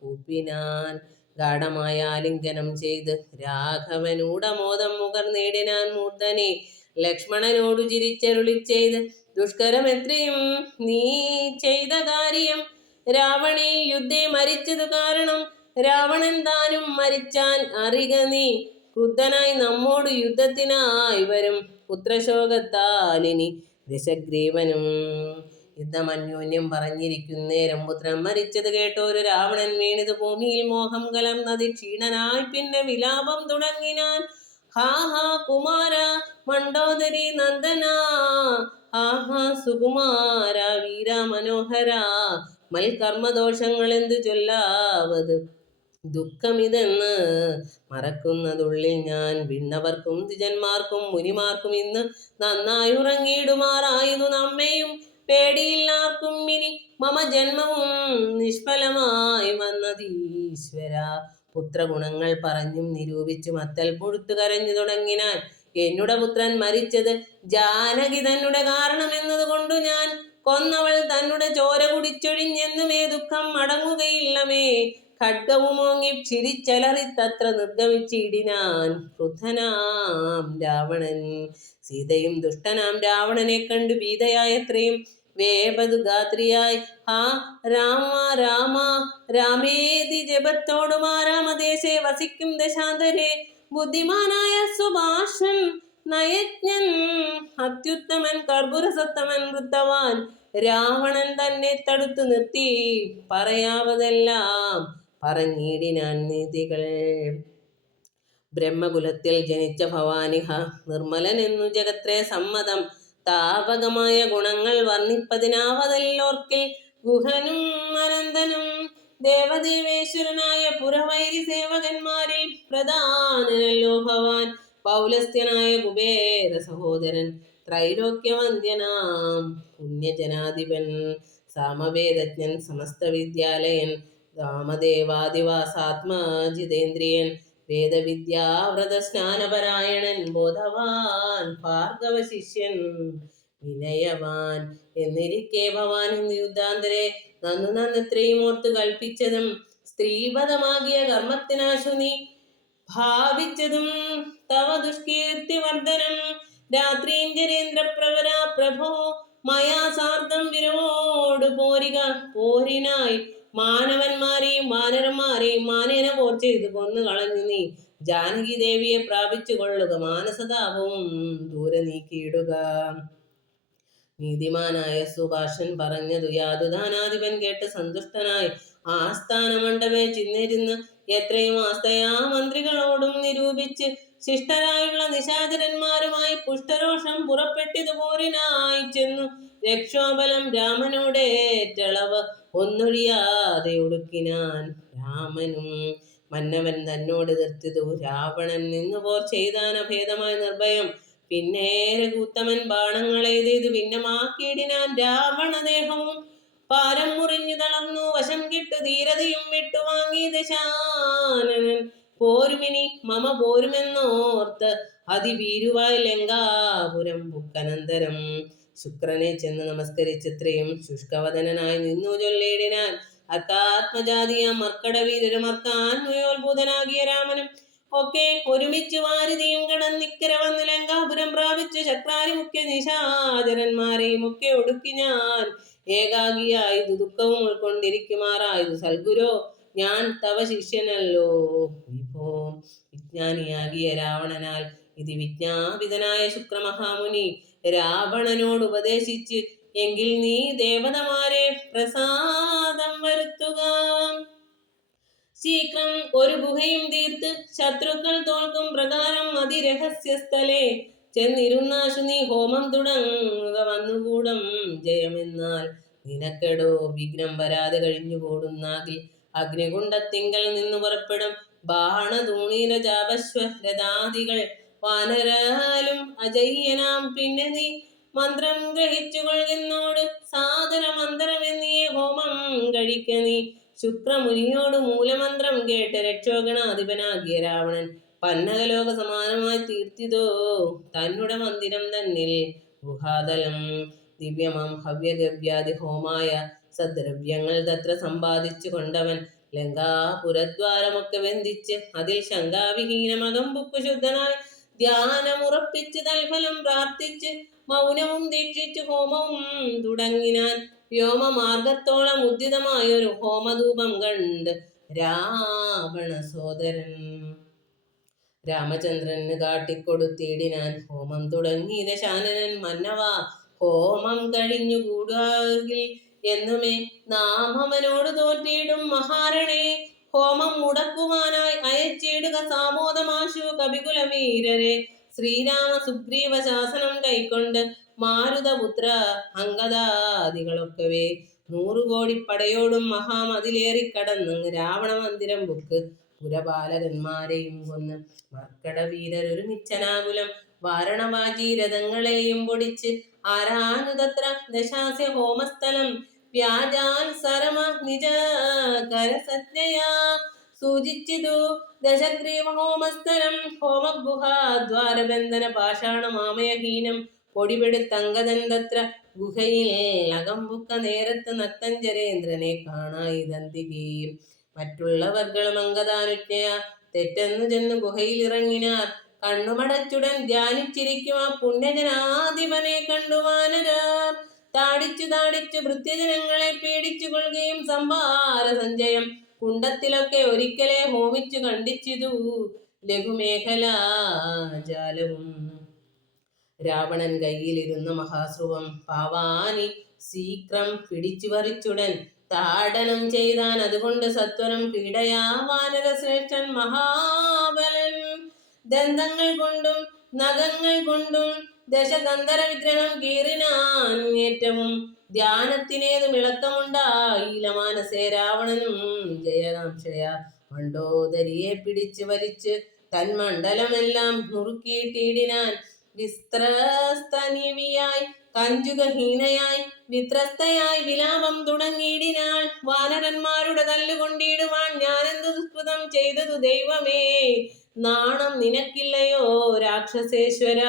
കൂപ്പിനാൻ. ഗാഠമായ ആലിംഗനം ചെയ്ത് രാഘവനൂടമോദം മുകർന്നിടിനാൻ മൂർധനെ. ലക്ഷ്മണനോടു ചിരിച്ചരുളി ചെയ്ത്, ദുഷ്കരമെത്രയും നീ ചെയ്ത കാര്യം. രാവണീ യുദ്ധേ മരിച്ചതു കാരണം, രാവണൻ താനും മരിച്ചാൻ അറിക നീ. ക്രുദ്ധനായി നമ്മോട് യുദ്ധത്തിനായി വരും, പുത്രശോകത്താലിനി ദശഗ്രീവനും. യുദ്ധമന്യോന്യം പറഞ്ഞിരിക്കുന്നേരം പുത്രൻ മരിച്ചത് കേട്ടോരു രാവണൻ വീണിത് ഭൂമിയിൽ മോഹം കലർന്നതി ക്ഷീണനായി പിന്നെ വിലാപം തുടങ്ങിനാൻ. ഹാ ഹാ കുമാര മണ്ഡോദരി നന്ദന, ഹാ ഹാ സുകുമാര വീര മനോഹര, മൽകർമ്മദോഷങ്ങൾ എന്തു ചൊല്ലാവത്, ദുഃഖമിതെന്ന് മറക്കുന്നതുള്ളിൽ ഞാൻ. വിണ്ണവർക്കും ദ്വിജന്മാർക്കും മുനിമാർക്കും ഇന്ന് നന്നായി ഉറങ്ങിയിടുമാറായതു നമ്മെയും പേടിയില്ലാർക്കും ഇനി മമ ജന്മവും നിഷ്ഫലമായി വന്നതീശ്വര. പുത്രഗുണങ്ങൾ പറഞ്ഞും നിരൂപിച്ചും അത്തൽ പുഴുത്തു കരഞ്ഞു തുടങ്ങിനാൻ. എന്നുടെ പുത്രൻ മരിച്ചത് ജാനകി തന്നെ കാരണമെന്നതുകൊണ്ടു ഞാൻ കൊന്നവൾ തന്നെ ചോര കുടിച്ചൊഴിഞ്ഞെന്നുമേ ദുഃഖം അടങ്ങുകയില്ലമേ. ഖഡ്ഗവുമോങ്ങി ചിരിച്ചലറി തത്ര നിർഗമിച്ചിടിനാൻ ക്രുദ്ധനാം രാവണൻ. സീതയും ദുഷ്ടനാം രാവണനെ കണ്ടു ഭീതയായത്രയും വേപതുഗാത്രിയായി ഹാ രാമ രാമ രാമേതി ജപത്തോടും ആ രാമദേശേ വസിക്കും ദശാന്തരെ. ബുദ്ധിമാനായ സുഭാഷൻ നയജ്ഞൻ അത്യുത്തമൻ കർപ്പുരസത്തമൻ വൃത്തവാൻ രാവണൻ തന്നെ തടുത്തു നിർത്തി പറയാവതെല്ലാം പറഞ്ഞിടിനാൻ നീതികൾ. ബ്രഹ്മകുലത്തിൽ ജനിച്ച ഭവാനിഹ നിർമ്മലനെന്നു ജഗത്രേ സമ്മതം. താപകമായ ഗുണങ്ങൾ വർണ്ണിപ്പതിനാവതല്ലോർക്കിൽ ഗുഹനും അനന്തനും. ദേവദേവേശ്വരനായ പുരവൈരി സേവകന്മാരിൽ പ്രധാനനല്ലോ ഭവാൻ. പൗലസ്ത്യനായ കുബേര സഹോദരൻ, ത്രൈലോക്യവന്ദ്യനാം പുണ്യജനാധിപൻ, സാമവേദജ്ഞൻ സമസ്ത വിദ്യാലയൻ, രാമദേവാദിവാസാത്മജിതേന്ദ്രിയൻ, വേദവിദ്യാവ്രതസ്നാനപരായണൻ, ബോധവാൻ ഭാർഗവശിഷ്യൻ, വിനയവാൻ എന്നിരിക്കെ ഭവാൻ ഇന്ന് യുദ്ധാന്തരെ നന്നു നന്നെത്രയും ഓർത്തു കൽപ്പിച്ചതും സ്ത്രീപദമാകിയ കർമ്മത്തിനാശു നീ ഭാവിച്ചതും തവ ദുഷ്കീർത്തിവർദ്ധനം. രാത്രീഞ്ചരേന്ദ്രപ്രവര പ്രഭോ മയാ സാർദ്ധം വിരവോടു പോരിക. പോരിനായി മാനവന്മാരെയും വാനരന്മാരെയും മാനേന പോർ ചെയ്തു കൊന്നു കളഞ്ഞു നീ. ജാനകി ദേവിയെ പ്രാപിച്ചു കൊള്ളുക, മാനസതാപവും ദൂരെ നീക്കിയിടുക. നീതിമാനായ സുഭാഷൻ പറഞ്ഞതു യാതുദാനാധിപൻ കേട്ട് സന്തുഷ്ടനായി ആസ്ഥാന മണ്ഡപേ ചിന്നിരുന്ന് എത്രയും ആസ്തയാ മന്ത്രികളോടും നിരൂപിച്ച് ശിഷ്ടരായുള്ള നിശാചരന്മാരുമായി പുഷ്ടരോഷം പുറപ്പെട്ടിതു പോരിനായി ചെന്നു. രക്ഷോബലം രാമനോടേറ്റളവ് ഒന്നൊഴിയാതെ ഒടുക്കിനാൻ രാമനും. മന്നവൻ തന്നോട് എതിർത്തിതു രാവണൻ നിന്നു പോർ ചെയ്താൻ അഭേദമായ നിർഭയം. പിന്നേറെ കൂത്തമൻ ബാണങ്ങളെയ്തു ഭിന്നമാക്കിയിടിനാൻ രാവണദേഹവും. പാരം മുറിഞ്ഞു തളർന്നു വശം കിട്ടു ധീരതയും വിട്ടുവാങ്ങി ദശാനനൻ. പോരുമിനി മമ പോരുമെന്നോർത്ത് അതിഭീരുവായി ലങ്കാപുരം പുക്കനന്തരം. ശുക്രനെ ചെന്ന് നമസ്കരിച്ചത്രയും ശുഷ്കവദനായി നിന്നു ചൊല്ലിയിടിനാൻ. അർക്കാത്മജാതിയാം മർക്കടവീരമർക്കാൻ നുയോത്ഭൂതനാകിയ രാമനും ഒക്കെ ഒരുമിച്ച് വാരിതിയും കടന്നിക്കര വന്ന് ലങ്കാപുരം പ്രാപിച്ചു ചക്രാരി മുഖ്യ നിശാചരന്മാരെയും ഒക്കെ ഒടുക്കി ഞാൻ ഏകാഗിയായതു ദുഃഖവും ഉൾക്കൊണ്ടിരിക്കുമാറായതു സൽഗുരോ ഞാൻ തവ ശിഷ്യനല്ലോ വിഭോ. വിജ്ഞാനിയാകിയ രാവണനാൽ ഇത് വിജ്ഞാപിതനായ ശുക്രമഹാമുനി രാവണനോട് ഉപദേശിച്ച് എങ്കിൽ നീ ദേവതമാരെ പ്രസാദം വരുത്തുക. ശീഘ്രം ഒരു ഗുഹയും തീർത്ത് ശത്രുക്കൾ തോൽക്കും പ്രകാരം അതിരഹസ്യസ്ഥലെ ചെന്നിരുന്നാശു നീ ഹോമം തുടങ്ങുക. വന്നുകൂടം ജയമെന്നാൽ നിനക്കെടോ വിഘ്നം വരാതെ കഴിഞ്ഞുകൂടുന്നാകിൽ അഗ്നികുണ്ഡത്തിങ്കൽ നിന്നു പുറപ്പെടും ബാണധൂണീര ചാപശ്വരഥാദികൾ വാനരാലും അജയ്യനാം. പിന്നെ നീ മന്ത്രം ഗ്രഹിച്ചുകൊള്ളുന്നോട് സാദരമന്ത്രമെന്നിയെ ഹോമം കഴിക്ക നീ. ശുക്രമുനിയോട് മൂലമന്ത്രം കേട്ട് രക്ഷോഗണാധിപനാകിയ രാവണൻ പന്നകലോക സമാനമായി തീർത്തിതോ തന്നെ മന്ദിരം തന്നിൽ ഗുഹാതലം. ദിവ്യമാം ഹവ്യഗവ്യാദി ഹോമായ സദ്രവ്യങ്ങൾ തത്ര സമ്പാദിച്ചു കൊണ്ടവൻ ലങ്കാപുരദ്വാരമൊക്കെ ബന്ധിച്ച് അതിൽ ശങ്കാവിഹീനമകം ബുക്കു ശുദ്ധനായി ധ്യാനമുറപ്പിച്ച് തൽഫലം പ്രാർത്ഥിച്ച് മൗനവും ദീക്ഷിച്ചു ഹോമവും തുടങ്ങിനാൻ. വ്യോമമാർഗത്തോളം ഉദ്ധിതമായൊരു ഹോമധൂപം കണ്ട് രാവണ സോദരൻ രാമചന്ദ്രന് കാട്ടിക്കൊടുത്തിടിനാൻ. ഹോമം തുടങ്ങി ദശാനനൻ മന്നവാ, ഹോമം കഴിഞ്ഞുകൂടാകിൽ എന്നുമേ നാം അവനോട് തോറ്റിടും മഹാരണേ. ഹോമം മുടക്കുവാനായി അയച്ചിടുക സാമോദമാശു കപികുലവീരരെ. ശ്രീരാമ സുഗ്രീവ ശാസനം കൈക്കൊണ്ട് മാരുതപുത്ര അങ്കദാദികളൊക്കവേ 100 കോടി പടയോടും മഹാമതിലേറിക്കടന്ന് രാവണ മന്ദിരം ബുക്ക് പുരപാലകന്മാരെയും കൊന്ന് മർക്കട വീരരൊരുമിച്ചനാകുലം വാരണവാജീരഥങ്ങളെയും പൊടിച്ച് ആരാനുതത്ര ദശാസ്യ ഹോമസ്ഥലം വ്യാജാൻ സരമ നിജ കരസജ്ഞയാ സൂചിച്ചിതു ദശഗ്രീവ ഹോമസ്ഥലം ഹോമഗുഹാദ്വാരബന്ധന പാഷാണമാമയഹീനം പൊടിപെടുത്തങ്കതൻ തത്ര ഗുഹയിൽ അകമ്പുക്ക നേരത്ത് നക്തഞ്ചരേന്ദ്രനെ കാണായിതന്തികയും മറ്റുള്ളവർകളും അങ്കദാനുജ്ഞയ തെറ്റെന്നു ചെന്ന് ഗുഹയിൽ ഇറങ്ങിനാർ. കണ്ണുമടച്ചുടൻ ധ്യാനിച്ചിരിക്കും ആ പുണ്യജനാധിപനെ കണ്ടു വാനരാർ. താടിച്ചു ഭൃത്യജനങ്ങളെ പീഡിച്ചു കൊള്ളുകയും സംഭാര സഞ്ചയം കുണ്ടത്തിലൊക്കെ ഒരിക്കലെ ഹോമിച്ചു കണ്ടിച്ചിതു ലഘുമേഖലാജാലവും. രാവണൻ കയ്യിലിരുന്ന മഹാശ്രുവം പാവാനി ശീക്രം പിടിച്ചു പറിച്ചുടൻ താടനം ചെയ്താൻ. അതുകൊണ്ട് സത്വരം പീഡയാ വാനരശ്രേഷ്ഠൻ മഹാബലൻ. ദന്തങ്ങൾ കൊണ്ടും നഖങ്ങൾ കൊണ്ടും ദശകന്ധര വിഗ്രഹം കീറിനാൻ. ഏറ്റവും ധ്യാനത്തിനേതും ഇളക്കമുണ്ടായില്ല മാനസേ രാവണനും ജയകാംക്ഷയ. മണ്ഡോദരിയെ പിടിച്ച് വലിച്ച് തന്മണ്ഡലമെല്ലാം നുറുക്കിയിട്ടിടിനാൻ. വിസ്ത്രസ്തനിവിയായി കഞ്ചുകഹീനയായി വിത്രസ്തയായി വിലാപം തുടങ്ങിയിടിനാൾ. വാനരന്മാരുടെ തല്ലുകൊണ്ടിടുവാൻ ഞാനെന്തു ദുഷ്കൃതം ചെയ്തതു ദൈവമേ. നാണം നിനക്കില്ലയോ രാക്ഷസേശ്വര,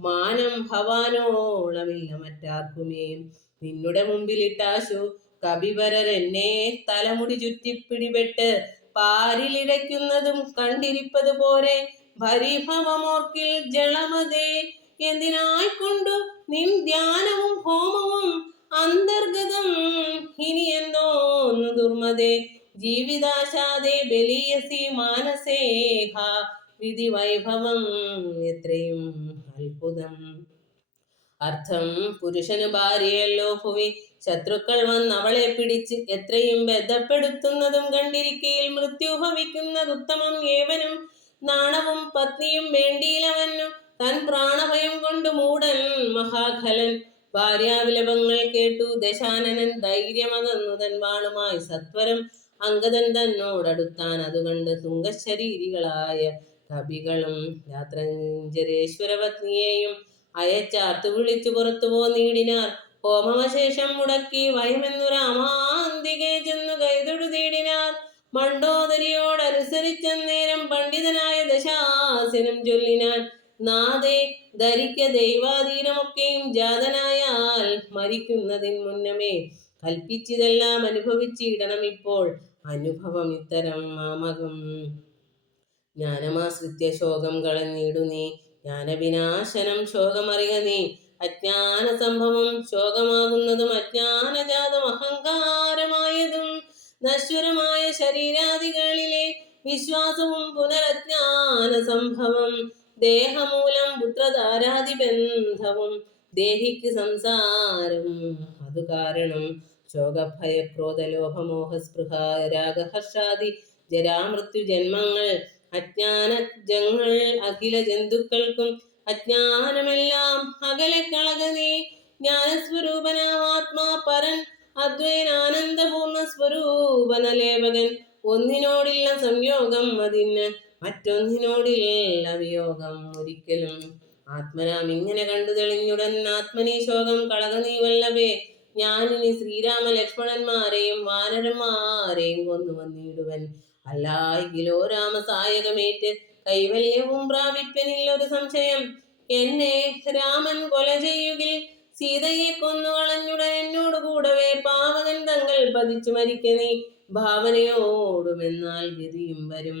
മാനം ഭവാനോളമില്ല മറ്റാർക്കുമേ. നിന്നുടെ മുമ്പിലിട്ടാശു കപിവരരെന്നെ തലമുടി ചുറ്റിപ്പിടിപെട്ട് പാരിലിടയ്ക്കുന്നതും കണ്ടിരിപ്പത് പോരെ. ഭരിഭവമോർക്കിൽ ജളമതേ, എന്തിനായിക്കൊണ്ടു നിൻ ധ്യാനവും ഹോമവും അന്തർഗതം ഇനിയെന്നോന്നു ദുർമതേ. ജീവിതാശാദേ ബലീയസി മാനസേഹ, വിധി വൈഭവം എത്രയും അത്ഭുതം. അർത്ഥം പുരുഷന് ഭാര്യയല്ലോ ഭുവി. ശത്രുക്കൾ വന്നവളെ പിടിച്ച് എത്രയും ബന്ധപ്പെടുത്തുന്നതും കണ്ടിരിക്കയിൽ മൃത്യു ഭവിക്കുന്നതുത്തമം ഏവനും. നാണവും പത്നിയും വേണ്ടിയിലവന്നു തൻ പ്രാണഭയം കൊണ്ട് മൂടൻ മഹാഖലൻ. ഭാര്യാവിലപങ്ങൾ കേട്ടു ദശാനനൻ ധൈര്യമകന്നു തൻ വാളുമായി സത്വരം അങ്കദൻ തന്നോടടുത്താൻ. അതുകണ്ട് തുങ്കശരീരികളായ കപികളും യാത്രഞ്ചരേശ്വര പത്നിയെയും അയച്ചാർത്തു വിളിച്ചു പുറത്തു പോന്നീടിനാർ. ഹോമവശേഷം മുടക്കി വയമെന്നു രാമാന്തികെ ചെന്നു കൈതൊഴുതീടിനാർ. മണ്ഡോദരിയോടനുസരിച്ചന്നേരം പണ്ഡിതനായ ദശാസനം ചൊല്ലിനാൻ. നാദേ, ധരിക്ക ദൈവാധീനമൊക്കെയും ജാതനായാൽ മരിക്കുന്നതിന് മുന്നമേ കൽപ്പിച്ചിതെല്ലാം അനുഭവിച്ചിടണം ഇപ്പോൾ. അനുഭവം ഇത്തരം മാമകം ജ്ഞാനമാശ്രിത്യ ശോകം കളഞ്ഞിടു നീ. ജ്ഞാനവിനാശനം ശോകമറിക നീ. അജ്ഞാന സംഭവം ശോകമാകുന്നതും അജ്ഞാനജാതം അഹങ്കാരമായതും നശ്വരമായ ശരീരാദികളിലെ വിശ്വാസവും പുനരജ്ഞാന സംഭവം. ദേഹമൂലം പുത്രധാരാദിബന്ധവും ദേഹിക്ക് സംസാരവും അതു കാരണം. ശോകഭയക്രോധലോഭമോഹസ്പൃഹ രാഗഹർഷാദി ജരാമൃത്യു ജന്മങ്ങൾ അജ്ഞാനജങ്ങൾ അഖില ജന്തുക്കൾക്കും. അജ്ഞാനമെല്ലാം അകലെ കളക നീ. ജ്ഞാനസ്വരൂപനാമാത്മാ പരൻ അദ്വൈനാനന്ദപൂർണ്ണ സ്വരൂപനലേപകൻ. ഒന്നിനോടില്ല സംയോഗം അതിന് മറ്റൊന്നിനോടില്ല വിയോഗം ഒരിക്കലും. ആത്മനാം ഇങ്ങനെ കണ്ടു തെളിഞ്ഞുടൻ ആത്മനീ ശോകം കളക നീ വല്ലഭേ. ഞാനിനി ശ്രീരാമ ലക്ഷ്മണന്മാരെയും വാനരന്മാരെയും കൊന്നു വന്നിടുവൻ. അല്ലായെങ്കിലോ രാമസായകമേറ്റ് കൈവല്യവും പ്രാപിപ്പനില്ലൊരു സംശയം. എന്നെ രാമൻ കൊല ചെയ്യുകിൽ സീതയെ കൊന്നുകളഞ്ഞുടൻ എന്നോട് കൂടവേ പാവകൻ തങ്ങൾ പതിച്ചു മരിക്ക നീ. ഭാവനയോടുമെന്നാൽ ഗതിയും വരും.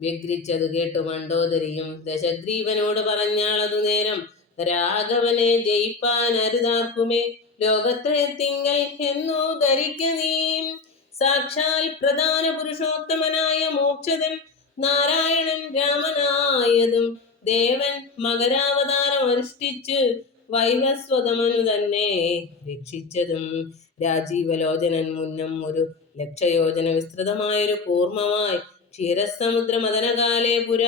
വ്യഗ്രിച്ചതു കേട്ടു മണ്ഡോദരിയും ദശഗ്രീവനോട് പറഞ്ഞാളതു നേരം, രാഘവനെ ജയിപ്പാൻ അരുതാർക്കുമേ ലോകത്രയത്തിങ്കൽ എന്നു ധരിക്ക നീ. സാക്ഷാൽ പ്രധാന പുരുഷോത്തമനായ മോക്ഷതൻ നാരായണൻ രാമനായതും ദേവൻ മകരാവതാരം അനുഷ്ഠിച്ച് വൈവസ്വതമനു തന്നെ രക്ഷിച്ചതും, രാജീവലോചനൻ മുന്നം ഒരു ലക്ഷയോജന വിസ്തൃതമായൊരു കൂർമ്മമായി ക്ഷീരസമുദ്രമദനകാലേ പുര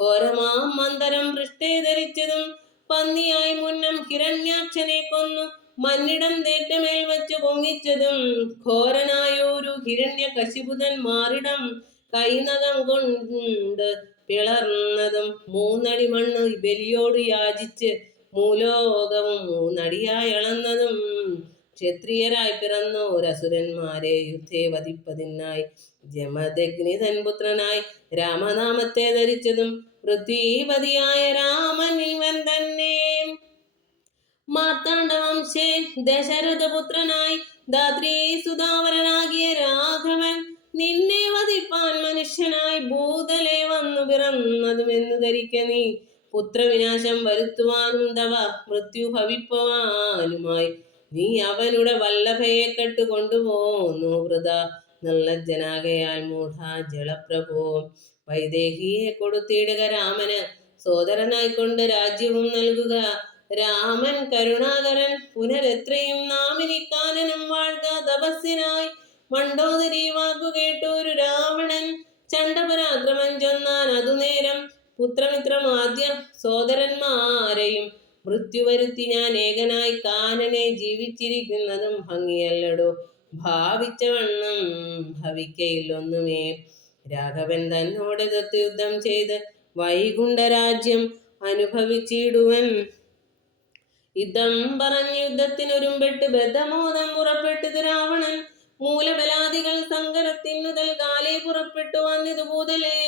ഘോരമാം മന്ദരം പൃഷ്ഠേ ധരിച്ചതും, പന്നിയായി മുന്നം ഹിരണ്യാക്ഷനെ കൊന്നു മന്നിടം തേറ്റമേൽ വച്ചു പൊങ്ങിച്ചതും, ഘോരനായൊരു ഹിരണ്യ കശിപുതൻ മാറിടം കൈനകം കൊണ്ട് പിളർന്നതും, മൂന്നടി മണ്ണ് ബലിയോട് യാചിച്ച് മൂലോകവും മൂന്നടിയായി അളന്നതും, ക്ഷത്രിയരായി പിറന്നോരസുരന്മാരെ യുദ്ധേ വധിപ്പതിനായി ജമദഗ്നിതൻ പുത്രനായി രാമനാമത്തെ ധരിച്ചതും, പൃഥ്വീപതിയായ രാമൻ ഇവൻ തന്നെ. മാർത്താണ്ഡവംശേ ദശരഥപുത്രനായി ധാത്രീസുതാവരനാകിയ രാഘവൻ നിന്നെ വധിപ്പാൻ മനുഷ്യനായി ഭൂതലെ വന്നു പിറന്നതുമെന്നു ധരിക്ക നീ. പുത്രവിനാശം വരുത്തുവാനും തവ മൃത്യു ഭവിപ്പവാനുമായി നീ അവനുടെ വല്ലഭയെ കെട്ടു കൊണ്ടുപോന്നു വൃത നിർലജ്ജനാകയാൽ മൂഢ ജലപ്രഭോ. വൈദേഹിയെ കൊടുത്തിടുക രാമന് സോദരനായിക്കൊണ്ട് രാജ്യവും നൽകുക. രാമൻ കരുണാകരൻ പുനരെത്രയും നാമിനിക്കാനനും വാഴ്ക തപസ്സിനായി. മണ്ഡോദരി വാക്കു കേട്ടൊരു രാവണൻ ചണ്ഡപരാക്രമം ചൊന്നാൻ അതുനേരം, പുത്രമിത്രമാദ്യ സോദരന്മാരെയും മൃത്യു വരുത്തി ഞാൻ ഏകനായി കാനനെ ജീവിച്ചിരിക്കുന്നതും ഭംഗിയല്ലടോ, ഭാവിച്ചവണ്ണം ഭവിക്കയില്ലൊന്നുമേ. രാഘവൻ തന്നോടെതിർത്ത് യുദ്ധം ചെയ്ത് വൈകുണ്ഠരാജ്യം അനുഭവിച്ചിടുവൻ. യുദ്ധം പറഞ്ഞ് യുദ്ധത്തിനൊരുമ്പെട്ട് ബദ്ധമോദം പുറപ്പെട്ടത് രാവണൻ, മൂലബലാദികൾ സങ്കരത്തിനു തൽക്കാലേ പുറപ്പെട്ടു വന്നിതു ഭൂതലേ.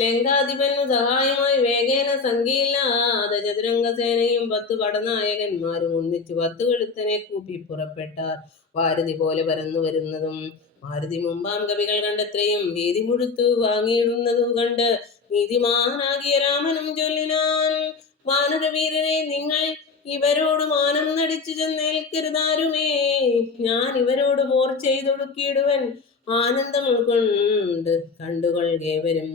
ലങ്കാധിപനു സഹായമായി വേഗേന സംഖ്യയില്ലാതെ ചതുരംഗസേനയും 10 പടനായകന്മാരും ഒന്നിച്ചു 10 കഴുത്തനെ കൂപ്പി പുറപ്പെട്ടാർ വാരുതി പോലെ പരന്നു വരുന്നതും. മാരുതി മുമ്പാം കവികൾ കണ്ടത്രയും വീതി മുഴുത്തു വാങ്ങിയിടുന്നതു കണ്ട് നീതിമാനാകിയ രാമനും ചൊല്ലിനാൻ, വാനരവീരരെ നിങ്ങൾ ഇവരോട് മാനം നടിച്ചു ചെന്നേൽക്കരുതാരുമേ. ഞാൻ ഇവരോട് പോർ ചെയ്തൊടുക്കിയിടുവൻ ആനന്ദം ഉൾക്കൊണ്ട് കണ്ടുകൊള്ളുകേവരും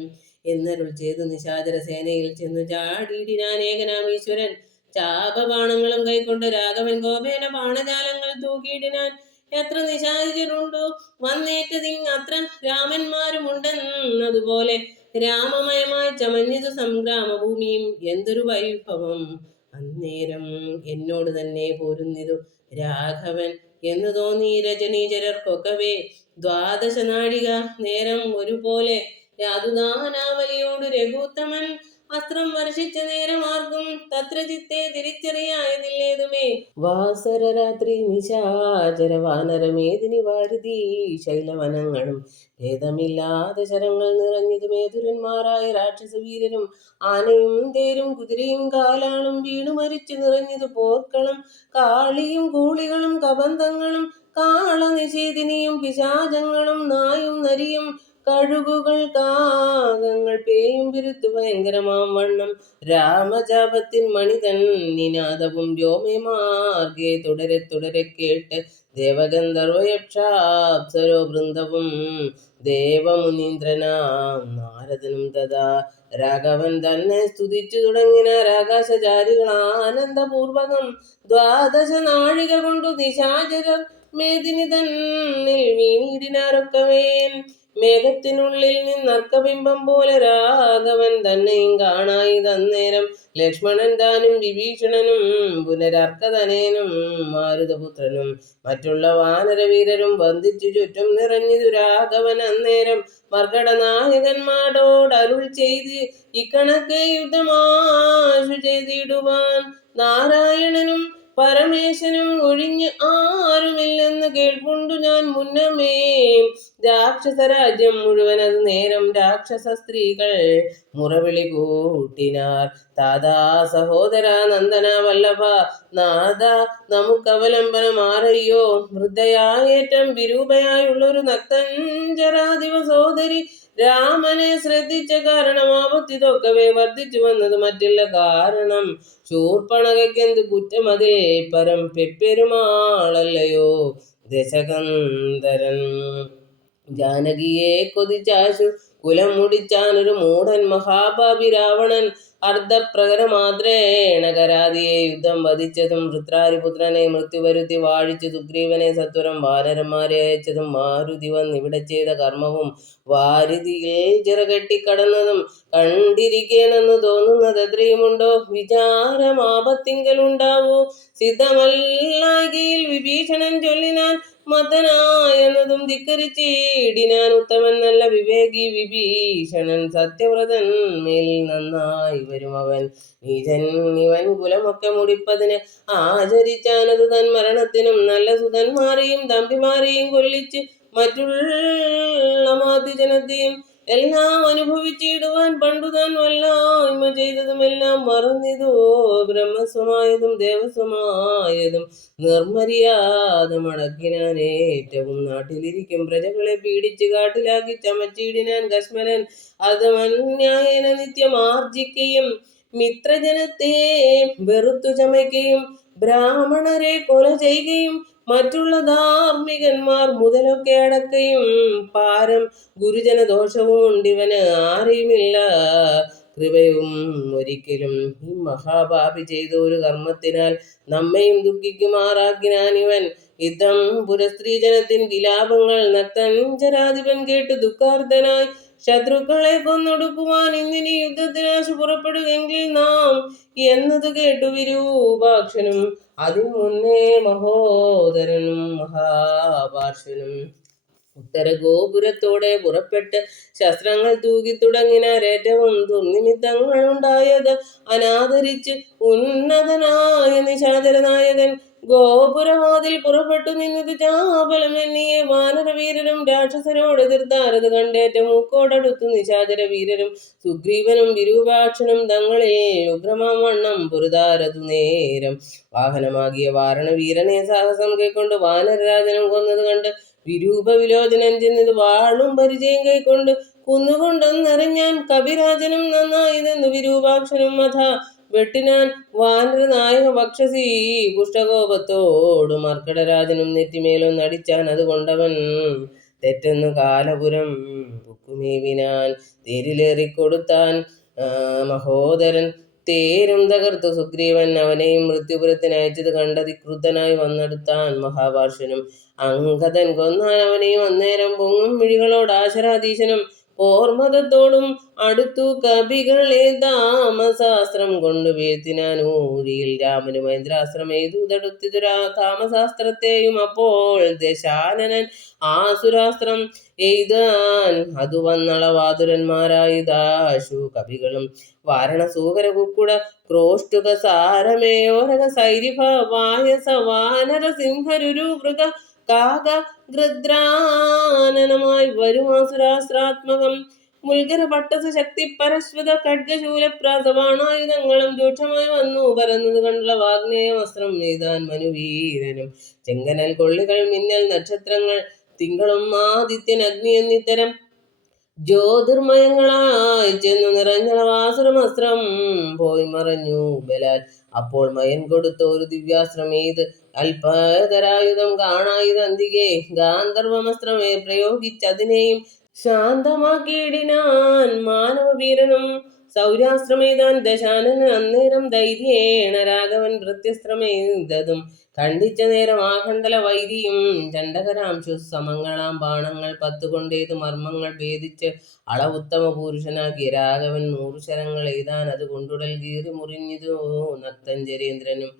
എന്നരുൾ ചെയ്തു നിശാചര സേനയിൽ ചെന്നു ചാടിയിടിനാൻ ഏകനാം ഈശ്വരൻ. ചാപബാണങ്ങളും കൈക്കൊണ്ട് രാഘവൻ കോപേന ബാണജാലങ്ങൾ തൂക്കിയിടിനാൻ. എത്ര നിശാചരുണ്ടു വന്നേറ്റതിങ് അത്ര രാമന്മാരുമുണ്ടെന്നതുപോലെ രാമമയമായി ചമഞ്ഞിതു സംഗ്രാമഭൂമിയും എന്തൊരു വൈഭവം. അന്നേരം എന്നോട് തന്നെ പോരുന്നിതു രാഘവൻ എന്നു തോന്നി രജനീചരർക്കൊക്കവേ. 12 നാഴിക നേരം ഒരുപോലെ യാതുദാനാവലിയോട് രഘുത്തമൻ അസ്ത്രം വർഷിച്ച നേരമാർഗം തത്ര ചിത്തെ തിരിച്ചറിയായതില്ലേതുമേ. വാസരരാത്രി നിശാചര വാനരമേദിനി വാരുതി ശൈലവനങ്ങളും ഭേദമില്ലാതെ ശരങ്ങൾ നിറഞ്ഞതുമേതുരന്മാരായ രാക്ഷസവീരരും ആനയും തേരും കുതിരയും കാലാളും വീണു മരിച്ചു നിറഞ്ഞതു പോർക്കളം. കാളിയും കൂളികളും കബന്ധങ്ങളും കാളനിഷേധിനിയും പിശാചങ്ങളും നായും നരിയും കഴുകുകൾ കാകങ്ങൾ പേയും വിരുത്തു ഭയങ്കരമാം വണ്ണം. രാമജാപത്തിൻ മണിതൻ നിനാദവും വ്യോമേ മാർഗേ തുടരെ തുടരെ കേട്ട് ദേവഗന്ധർവയക്ഷാപ്സരോ വൃന്ദവും ദേവമുനീന്ദ്രനാം നാരദനും തഥാ രാഘവൻ തന്നെ സ്തുതിച്ചു തുടങ്ങിനാർ ആകാശചാരികൾ ആനന്ദപൂർവകം. 12 നാഴിക കൊണ്ടു നിശാചരർ മേദിനി തന്നിൽ വീണിടിനാരൊക്കവേ. മേഘത്തിനുള്ളിൽ നിന്നർക്കബിംബം പോലെ രാഘവൻ തന്നെയും കാണായി തന്നേരം. ലക്ഷ്മണൻ താനും വിഭീഷണനും പുനരർക്കതനേനും മാരുതപുത്രനും മറ്റുള്ള വാനരവീരരും വന്ദിച്ചു ചുറ്റും നിറഞ്ഞിതു രാഘവൻ അന്നേരം. മർക്കടനായകന്മാരോട് അരുൾ ചെയ്ത് ഇക്കണക്കെ യുദ്ധമാശു ചെയ്തിടുവാൻ നാരായണനും പരമേശനും ഒഴിഞ്ഞ് ആരുമില്ലെന്ന് കേൾപ്പുണ്ടു ഞാൻ മുന്നമേ. രാക്ഷസരാജ്യം മുഴുവൻ അത് നേരം രാക്ഷസ സ്ത്രീകൾ മുറവിളി കൂട്ടിനാർ. താതാ സഹോദര നന്ദന വല്ലഭ നാഥ നമുക്കവലംബനമാരയ്യോ. വൃദ്ധയായേറ്റം വിരൂപയായുള്ളൊരു നക്തഞ്ചരാദിവ സോദരി രാമനെ ശ്രദ്ധിച്ച കാരണം ആപത്തിതൊക്കവേ വർദ്ധിച്ചു വന്നത് മറ്റുള്ള കാരണം. ശൂർപ്പണകയ്ക്കെന്ത് കുറ്റം അതിൽ പരം പെരുമാളല്ലയോ ദശകന്ധരൻ. ജാനകിയെ കൊതിച്ചാശു കുലം മുടിച്ചാനൊരു മൂഢൻ മഹാപാപി രാവണൻ. അർദ്ധപ്രഹരമാത്രേണ കരാതിയെ യുദ്ധം വധിച്ചതും വൃത്രാരിപുത്രനെ മൃത്യു വരുത്തി വാഴിച്ചു സുഗ്രീവനെ സത്വരം വാനരന്മാരെ അയച്ചതും മാരുതി വന്നിവിടെ ചെയ്ത കർമ്മവും വാരിധിയിൽ ചിറകെട്ടിക്കടന്നതും കണ്ടിരിക്കേനെന്ന് തോന്നുന്നത് എത്രയുമുണ്ടോ. വിചാരമാപത്തിങ്കലുണ്ടാവൂ സിദ്ധമല്ലായ്കയിൽ വിഭീഷണൻ ചൊല്ലിനാൻ. മത്തനായെന്നതും ധിക്കരിച്ചിടിനാൻ ഉത്തമൻ നല്ല വിവേകി വിഭീഷണൻ. സത്യവ്രതൻ മേൽ നന്നായി വരും അവൻ നീചൻ ഇവൻ കുലമൊക്കെ മുടിപ്പതിന് ആചരിച്ചാനതു തൻ മരണത്തിനും. നല്ല സുതന്മാരെയും തമ്പിമാരെയും കൊല്ലിച്ച് മറ്റുള്ള മാതൃജനത്തെയും എല്ലാം അനുഭവിച്ചിടുവാൻ പണ്ടുതാൻ വല്ലായ്മ ചെയ്തതുമെല്ലാം മറന്നിതോ. ബ്രഹ്മസ്വമായതും ദേവസ്വമായതും നിർമര്യാദമടക്കിനാനേറ്റവും. നാട്ടിലിരിക്കും പ്രജകളെ പീഡിച്ച് കാട്ടിലാക്കി ചമച്ചിടിനാൻ കശ്മലൻ. അതമന്യായേന നിത്യമാർജിക്കുകയും മിത്രജനത്തെ വെറുത്തു ചമയ്ക്കുകയും ബ്രാഹ്മണരെ കൊല ചെയ്യുകയും മറ്റുള്ള ധാർമ്മികന്മാർ മുതലൊക്കെ അടക്കുകയും പാരം ഗുരുജന ദോഷവും ഉണ്ടിവന് ആരെയുമില്ല കൃപയും ഒരിക്കലും. ഈ മഹാപാപി ചെയ്ത ഒരു കർമ്മത്തിനാൽ നമ്മയും ദുഃഖിക്കുമാറാക്കിനാൻ ഇവൻ. യുദ്ധം പുരസ്ത്രീജനത്തിൻ വിലാപങ്ങൾ നക്തഞ്ചരാധിപൻ കേട്ട് ദുഃഖാർദ്ധനായി ശത്രുക്കളെ കൊന്നൊടുക്കുവാൻ ഇന്നിനി യുദ്ധത്തിനാശു പുറപ്പെടുകെങ്കിൽ നാം എന്നതു കേട്ടു വിരൂപാക്ഷനും അതിനു മുന്നേ മഹോദരനും മഹാപാർശ്വനും ഉത്തരഗോപുരത്തോടെ പുറപ്പെട്ട് ശസ്ത്രങ്ങൾ തൂക്കി തുടങ്ങിനാരേറ്റവും ദുർനിമിത്തങ്ങൾ ഉണ്ടായത് അനാദരിച്ച് ഉന്നതനായ നിശാചരനായകൻ ഗോപുരവാതിൽ പുറപ്പെട്ടു നിന്നത് ചാപലം എന്നിയെ വാനരവീരരും രാക്ഷസരോട് എതിർത്താരത് കണ്ടേറ്റ മൂക്കോടടുത്തു നിശാചര വീരരും സുഗ്രീവനും വിരൂപാക്ഷനും തങ്ങളിൽ ഉഗ്രമാം വണ്ണം പൊരുതാരതു നേരം. വാഹനമാകിയ വാരണവീരനെ സാഹസം കൈക്കൊണ്ട് വാനരരാജനം കൊന്നത് കണ്ട് വിരൂപ വിലോചനൻ ചെന്നത് വാളും പരിചയം കൈക്കൊണ്ട് കുന്നുകൊണ്ടൊന്നെറിഞ്ഞാൻ. കപിരാജനും നന്നായതെന്നു വിരൂപാക്ഷനും അഥ വെട്ടിനാൻ വാനരനായക വക്ഷസി പുഷ്ടകോപത്തോടു. മർക്കടരാജനും നെറ്റിമേലൊന്നടിച്ചാൻ അതുകൊണ്ടവൻ തെറ്റെന്നു കാലപുരം പുക്കുമേവിനാൻ. തേരിലേറിക്കൊടുത്താൻ മഹോദരൻ തേരും തകർത്തു സുഗ്രീവൻ. അവനെയും മൃത്യുപുരത്തിനയച്ചത് കണ്ടതിക്രുദ്ധനായി വന്നെടുത്താൻ മഹാപാർശ്വനും. അങ്കദൻ കൊന്നാൻ അവനെയും അന്നേരം പൊങ്ങും മിഴികളോടാശരാധീശനും ഓർമ്മതത്തോടും അടുത്തു കപികളെ താമസാസ്ത്രം കൊണ്ടു വീഴ്ത്തിനാൻ ഊഴിയിൽ. രാമനു മഹേന്ദ്രാസ്ത്രം എയ്തുതടുത്തിതുരാ താമസാസ്ത്രത്തെയും. അപ്പോൾ ദശാനനൻ ആസുരാസ്ത്രം എയ്താൻ അതു വന്നളവാതുരന്മാരായുധാശു കപികളും വാരണസൂകര കുക്കുട ക്രോഷ്ടുക സാരമേയോരക സൈരിഭ വായസ വാനര സിംഹരുരു മൃഗ കാക ഗൃദ്രാനനമായി വരുമാസുരാസ്ത്രാത്മകം. മുൽഗര പട്ടസ ശക്തി പരശ്വത ഖഡ്ഗശൂലപ്രാസബാണായുധങ്ങളും രൂക്ഷമായി വന്നു പരന്നത് കണ്ടുള്ള വാഗ്നേയ വസ്ത്രം എയ്താൻ മനുവീരനും. ചെങ്കനൽ കൊള്ളികൾ മിന്നൽ നക്ഷത്രങ്ങൾ തിങ്കളും ആദിത്യൻ അഗ്നി എന്നിത്തരം ജ്യോതിർമയങ്ങളായി ചെന്നു നിറഞ്ഞളവാസുരമസ്ത്രം പോയി മറഞ്ഞു ബലാൽ. അപ്പോൾ മയൻ കൊടുത്ത ഒരു ദിവ്യാസ്ത്രം ഏത് അല്പതരായുധം കാണായുധന്തികെ ഗാന്ധർവമസ്ത്രമേ പ്രയോഗിച്ചതിനെയും ശാന്തമാക്കിയിടിനാൻ മാനവവീരനും. സൗര്യാസ്ത്രമേതാൻ ദശാനനൻ അന്നേരം ധൈര്യേണ രാഘവൻ പ്രത്യസ്ത്രമേതതും ഖണ്ഡിച്ച നേരം ആഖണ്ഡല വൈരിയും. ചണ്ഡകരാംശു സമങ്ങളാം ബാണങ്ങൾ 10 കൊണ്ടേതു മർമ്മങ്ങൾ ഭേദിച്ച് അളവുത്തമ പുരുഷനാക്കിയ രാഘവൻ 100 ശരങ്ങൾ എയ്താൻ അത് കൊണ്ടുടൽ കീറി മുറിഞ്ഞിതു നക്തഞ്ചരേന്ദ്രനും.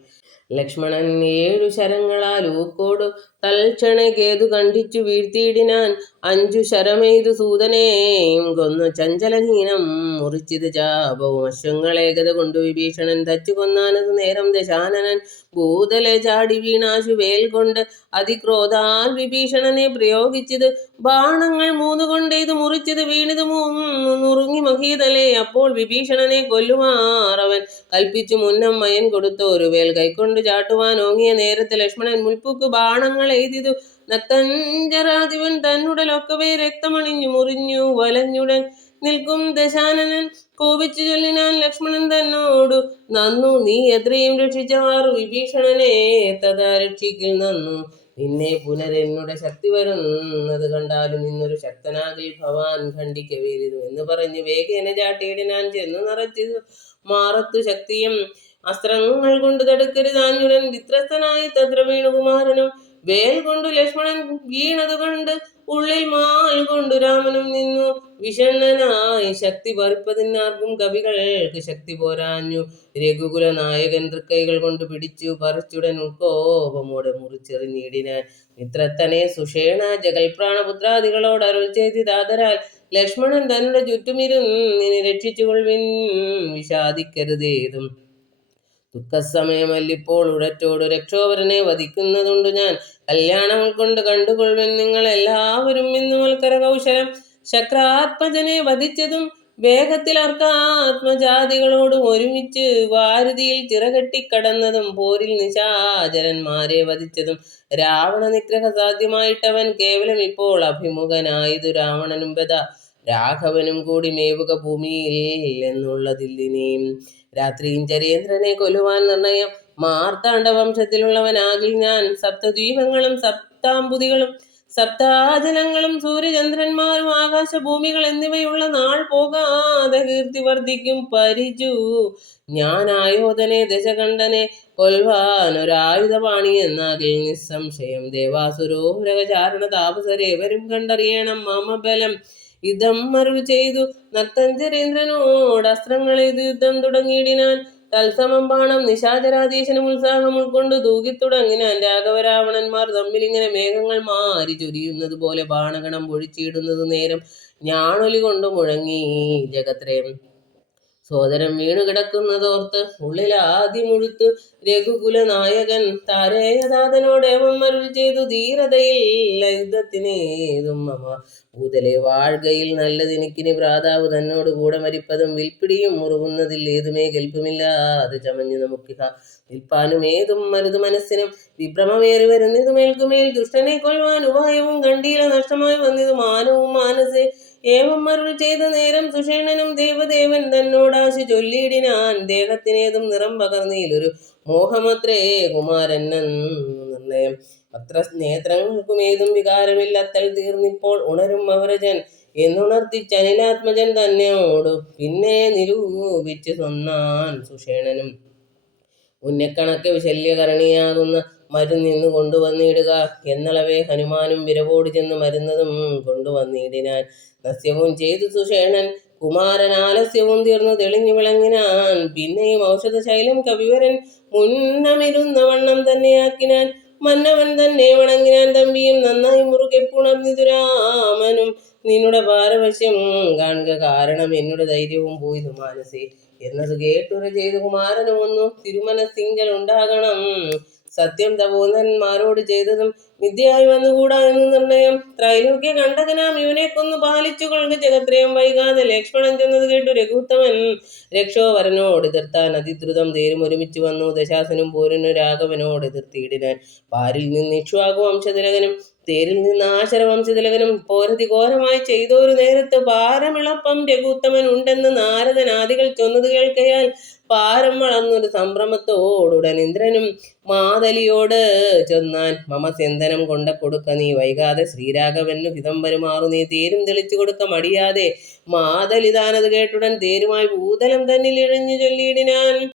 ലക്ഷ്മണൻ 7 ശരങ്ങളാൽ ഊക്കോടു തൽക്ഷണേ കേതു കണ്ഠിച്ചു വീഴ്ത്തിയിടിനാൻ. 5 ശരമെയ്തു സൂതനെയും കൊന്നു ചഞ്ചലഹീനം മുറിച്ചിത് ചാപവും. അശ്വങ്ങളെ ഗത കൊണ്ടു വിഭീഷണൻ തച്ചു കൊന്നാനത് നേരം ദശാനനൻ ഭൂതലെ ചാടി വീണാശു വേൽ കൊണ്ട് അതിക്രോധാൽ വിഭീഷണനെ പ്രയോഗിച്ചത് ബാണങ്ങൾ 3 കൊണ്ട് ഇത് മുറിച്ചത് വീണിത് 3 നുറുങ്ങി മഹീതലെ. അപ്പോൾ വിഭീഷണനെ കൊല്ലുമാറവൻ കൽപ്പിച്ചു മുന്നം മയൻ കൊടുത്ത ഒരു വേൽ കൈക്കൊണ്ട് ചാട്ടുവാൻ ഓങ്ങിയ നേരത്തെ ലക്ഷ്മണൻ മുൽപ്പുക്ക് ബാണങ്ങൾ എയ്തിതു നക്തഞ്ചരാധിപൻ തന്നുടലൊക്കവേ രക്തമണിഞ്ഞു മുറിഞ്ഞു വലഞ്ഞുടൻ നിൽക്കും ദശാനനൻ കോപിച്ചു ചൊല്ലിനാൻ ലക്ഷ്മണൻ തന്നോടു നന്നു നീ എത്രയും രക്ഷിച്ചവാറു വിഭീഷണനെ തഥാ രക്ഷിക്കിൽ നന്നു നിന്നെ പുനരെന്നുടെ ശക്തി വരുന്നത് കണ്ടാലും നിന്നൊരു ശക്തനാകിൽ ഭവാൻ ഖണ്ഡിക്കവേരിതു എന്ന് പറഞ്ഞു വേഗേന ചാട്ടിയിടിനാൻ ചെന്നു നിറച്ചിതു മാറത്തു ശക്തിയും അസ്ത്രങ്ങൾ കൊണ്ട് തടുക്കരുതാഞ്ഞുടൻ വിത്രസ്തനായി തത്ര വീണുകുമാരനും വേൽ കൊണ്ടു ലക്ഷ്മണൻ വീണതു കണ്ട് ഉള്ളിൽ മാൽ കൊണ്ടു രാമനും നിന്നു വിഷണ്ണനായി ശക്തി പറിപ്പതിനാർക്കും കവികൾക്ക് ശക്തി പോരാഞ്ഞു രഘുകുല നായകൻ തൃക്കൈകൾ കൊണ്ട് പിടിച്ചു പറിച്ചുടൻ ഉൾക്കോപമോടെ മുറിച്ചെറിഞ്ഞിടിനാൻ മിത്രത്തനെ സുഷേണ ജഗൽപ്രാണപുത്രാദികളോട് അരുൾ ചെയ്തിതാതരാൽ ലക്ഷ്മണൻ തന്നുടെ ചുറ്റുമിരുന്നിനെ രക്ഷിച്ചുകൊള്ളുവിൻ വിഷാദിക്കരുതേതും ദുഃഖസമയമല്ലിപ്പോൾ ഉടറ്റോടു രക്ഷോവരനെ വധിക്കുന്നതുണ്ട് ഞാൻ കല്യാണം കൊണ്ട് കണ്ടുകൊള്ളുവൻ നിങ്ങൾ എല്ലാവരും ഇന്നു മൽക്കര കൗശലം ശക്രാത്മജനെ വധിച്ചതും വേഗത്തിൽ അർക്കാത്മജാതികളോട് ഒരുമിച്ച് വാരുതിയിൽ ചിറകെട്ടിക്കടന്നതും പോരിൽ നിശാചരന്മാരെ വധിച്ചതും രാവണ നിഗ്രഹ സാധ്യമായിട്ടവൻ കേവലം ഇപ്പോൾ അഭിമുഖനായതു രാവണനും ബദ രാഘവനും കൂടി മേവുക ഭൂമിയിൽ എന്നുള്ളതില്ലിനിയും രാത്രിയും ചരേന്ദ്രനെ കൊല്ലുവാൻ നിർണയം മാർത്താണ്ഡ വംശത്തിലുള്ളവനാകിൽ ഞാൻ സപ്തദ്വീപങ്ങളും സപ്താംബുദികളും സപ്താജലങ്ങളും സൂര്യചന്ദ്രന്മാരും ആകാശഭൂമികൾ എന്നിവയുള്ള നാൾ പോകാതെ കീർത്തി വർദ്ധിക്കും പരിചു ഞാൻ ആയോധനെ ദശകണ്ഠനെ കൊൽവാനൊരായുധപാണി എന്നാകിൽ നിസ്സംശയം ദേവാസുരോരകചാരണ താപസരേവരും കണ്ടറിയണം മമബലം യുദ്ധം അരുൾ ചെയ്തു നക്തഞ്ചരേന്ദ്രനോട് അസ്ത്രങ്ങളെയ്ത് യുദ്ധം തുടങ്ങിയിടിനാൻ തത്സമം ബാണം നിശാചരാധീശനും ഉത്സാഹം ഉൾക്കൊണ്ട് തൂകിത്തുടങ്ങിനാൻ രാഘവരാവണന്മാർ തമ്മിലിങ്ങനെ മേഘങ്ങൾ മാരി ചൊരിയുന്നത് പോലെ ബാണഗണം പൊഴിച്ചിടുന്നത് നേരം ഞാണൊലി കൊണ്ട് മുഴങ്ങി ജഗത്രയം സോദരം വീണുകിടക്കുന്നതോർത്ത് ഉള്ളിലാദ്യമുഴുത്തു രഘുകുല നായകൻ താരേയദാതനോടേവം അരുൾ ചെയ്തു ധീരതയിൽ യുദ്ധത്തിനേതും മമ ഭൂതലെ വാഴ്കയിൽ നല്ലതെനിക്കിനി ഭ്രാതാവ് തന്നോട് കൂടെ മരിപ്പതും വിൽപ്പിടിയും മുറുകുന്നതിൽ ഏതുമേ കെൽപ്പുമില്ലാതെ ചമഞ്ഞു നമുക്കിഹ നിൽപ്പാനും ഏതും മരുതു മനസ്സിനും വിഭ്രമമേറി വരുന്നതു മേൽക്കുമേൽ ദുഷ്ടനെ കൊല്ലുവാൻ ഉപായവും കണ്ടീല നഷ്ടമായി വന്നതു മാനവും മാനസേ ഏവം അരുൾ ചെയ്ത നേരം സുഷേണനും ദേവദേവൻ തന്നോടാശു ചൊല്ലിയിടിനാൻ ദേഹത്തിനേതും നിറം പകർന്നീലൊരു മോഹമത്രേ കുമാരൻ നിർണയം അത്ര നേത്രങ്ങൾക്കുമേതും വികാരമില്ലത്തൽ തീർന്നിപ്പോൾ ഉണരും അവരജൻ എന്നുണർത്തിച്ചനിലാത്മജൻ തന്നെയോടു പിന്നെ നിരൂപിച്ചു സ്വന്നാൻ സുഷേണനും ഉന്നക്കണക്ക് ശല്യകരണിയാകുന്ന മരുന്നിന്നു കൊണ്ടുവന്നിടുക എന്നളവേ ഹനുമാനും വിരവോട് ചെന്ന് മരുന്നതും കൊണ്ടുവന്നിടിനാൻ നസ്യവും ചെയ്തു സുഷേണൻ കുമാരൻ ആലസ്യവും തീർന്നു തെളിഞ്ഞു വിളങ്ങിനാൻ പിന്നെയും ഔഷധശൈലം കവിവരൻ മുന്നമിരുന്ന വണ്ണം തന്നെയാക്കിനാൻ മന്നവൻ തന്നെ വണങ്ങിനാൻ തമ്പിയും നന്നായി മുറുകെ പുണർന്നിതു രാമനും നിന്നുടെ പാരവശ്യം കാണുക കാരണം എന്നുടെ ധൈര്യവും പോയിതു മാനസേ എന്നത് കേട്ടുര ചെയ്തു കുമാരനും ഒന്നു തിരുമനസ്സിങ്കൽ ഉണ്ടാകണം സത്യം തപോധന്മാരോട് ചെയ്തതും വിദ്യയായി വന്നുകൂടാ എന്ന് നിർണയം ത്രൈലോക്യ കണ്ടകനാം ഇവനെ കൊന്നു പാലിച്ചു കൊള്ളുക ജഗത്രയം വൈകാതെ ലക്ഷ്മണൻ ചെന്നത് കേട്ടു രഘുത്തമൻ രക്ഷോവരനോട് എതിർത്താൻ അതിദ്രുതം തേരും ഒരുമിച്ച് വന്നു ദശാസനും പോരിനു രാഘവനോട് എതിർത്തിയിടിനാൻ പാരിൽ നിന്ന് ഇക്ഷ്വാകു വംശതിലകനും തേരിൽ നിന്ന് ആശരവംശതിലകനും പോരതി ഘോരമായി ചെയ്തൊരു നേരത്ത് പാരമിളപ്പം രഘുത്തമൻ ഉണ്ടെന്ന് നാരദനാദികൾ ചൊന്നത് കേൾക്കയാൽ പാരം വളർന്നൊരു സംഭ്രമത്തോടുടൻ ഇന്ദ്രനും മാതലിയോട് ചൊന്നാൻ മമ സെന്തനം കൊണ്ട കൊടുക്ക നീ വൈകാതെ ശ്രീരാഘവനു ഹിതം വരുമാറു നീ തേരും തെളിച്ചു കൊടുക്ക മടിയാതെ മാതലിതാനത് കേട്ടുടൻ തേരുമായി ഭൂതലം തന്നിൽ ഇഴഞ്ഞു ചൊല്ലിയിടിനാൻ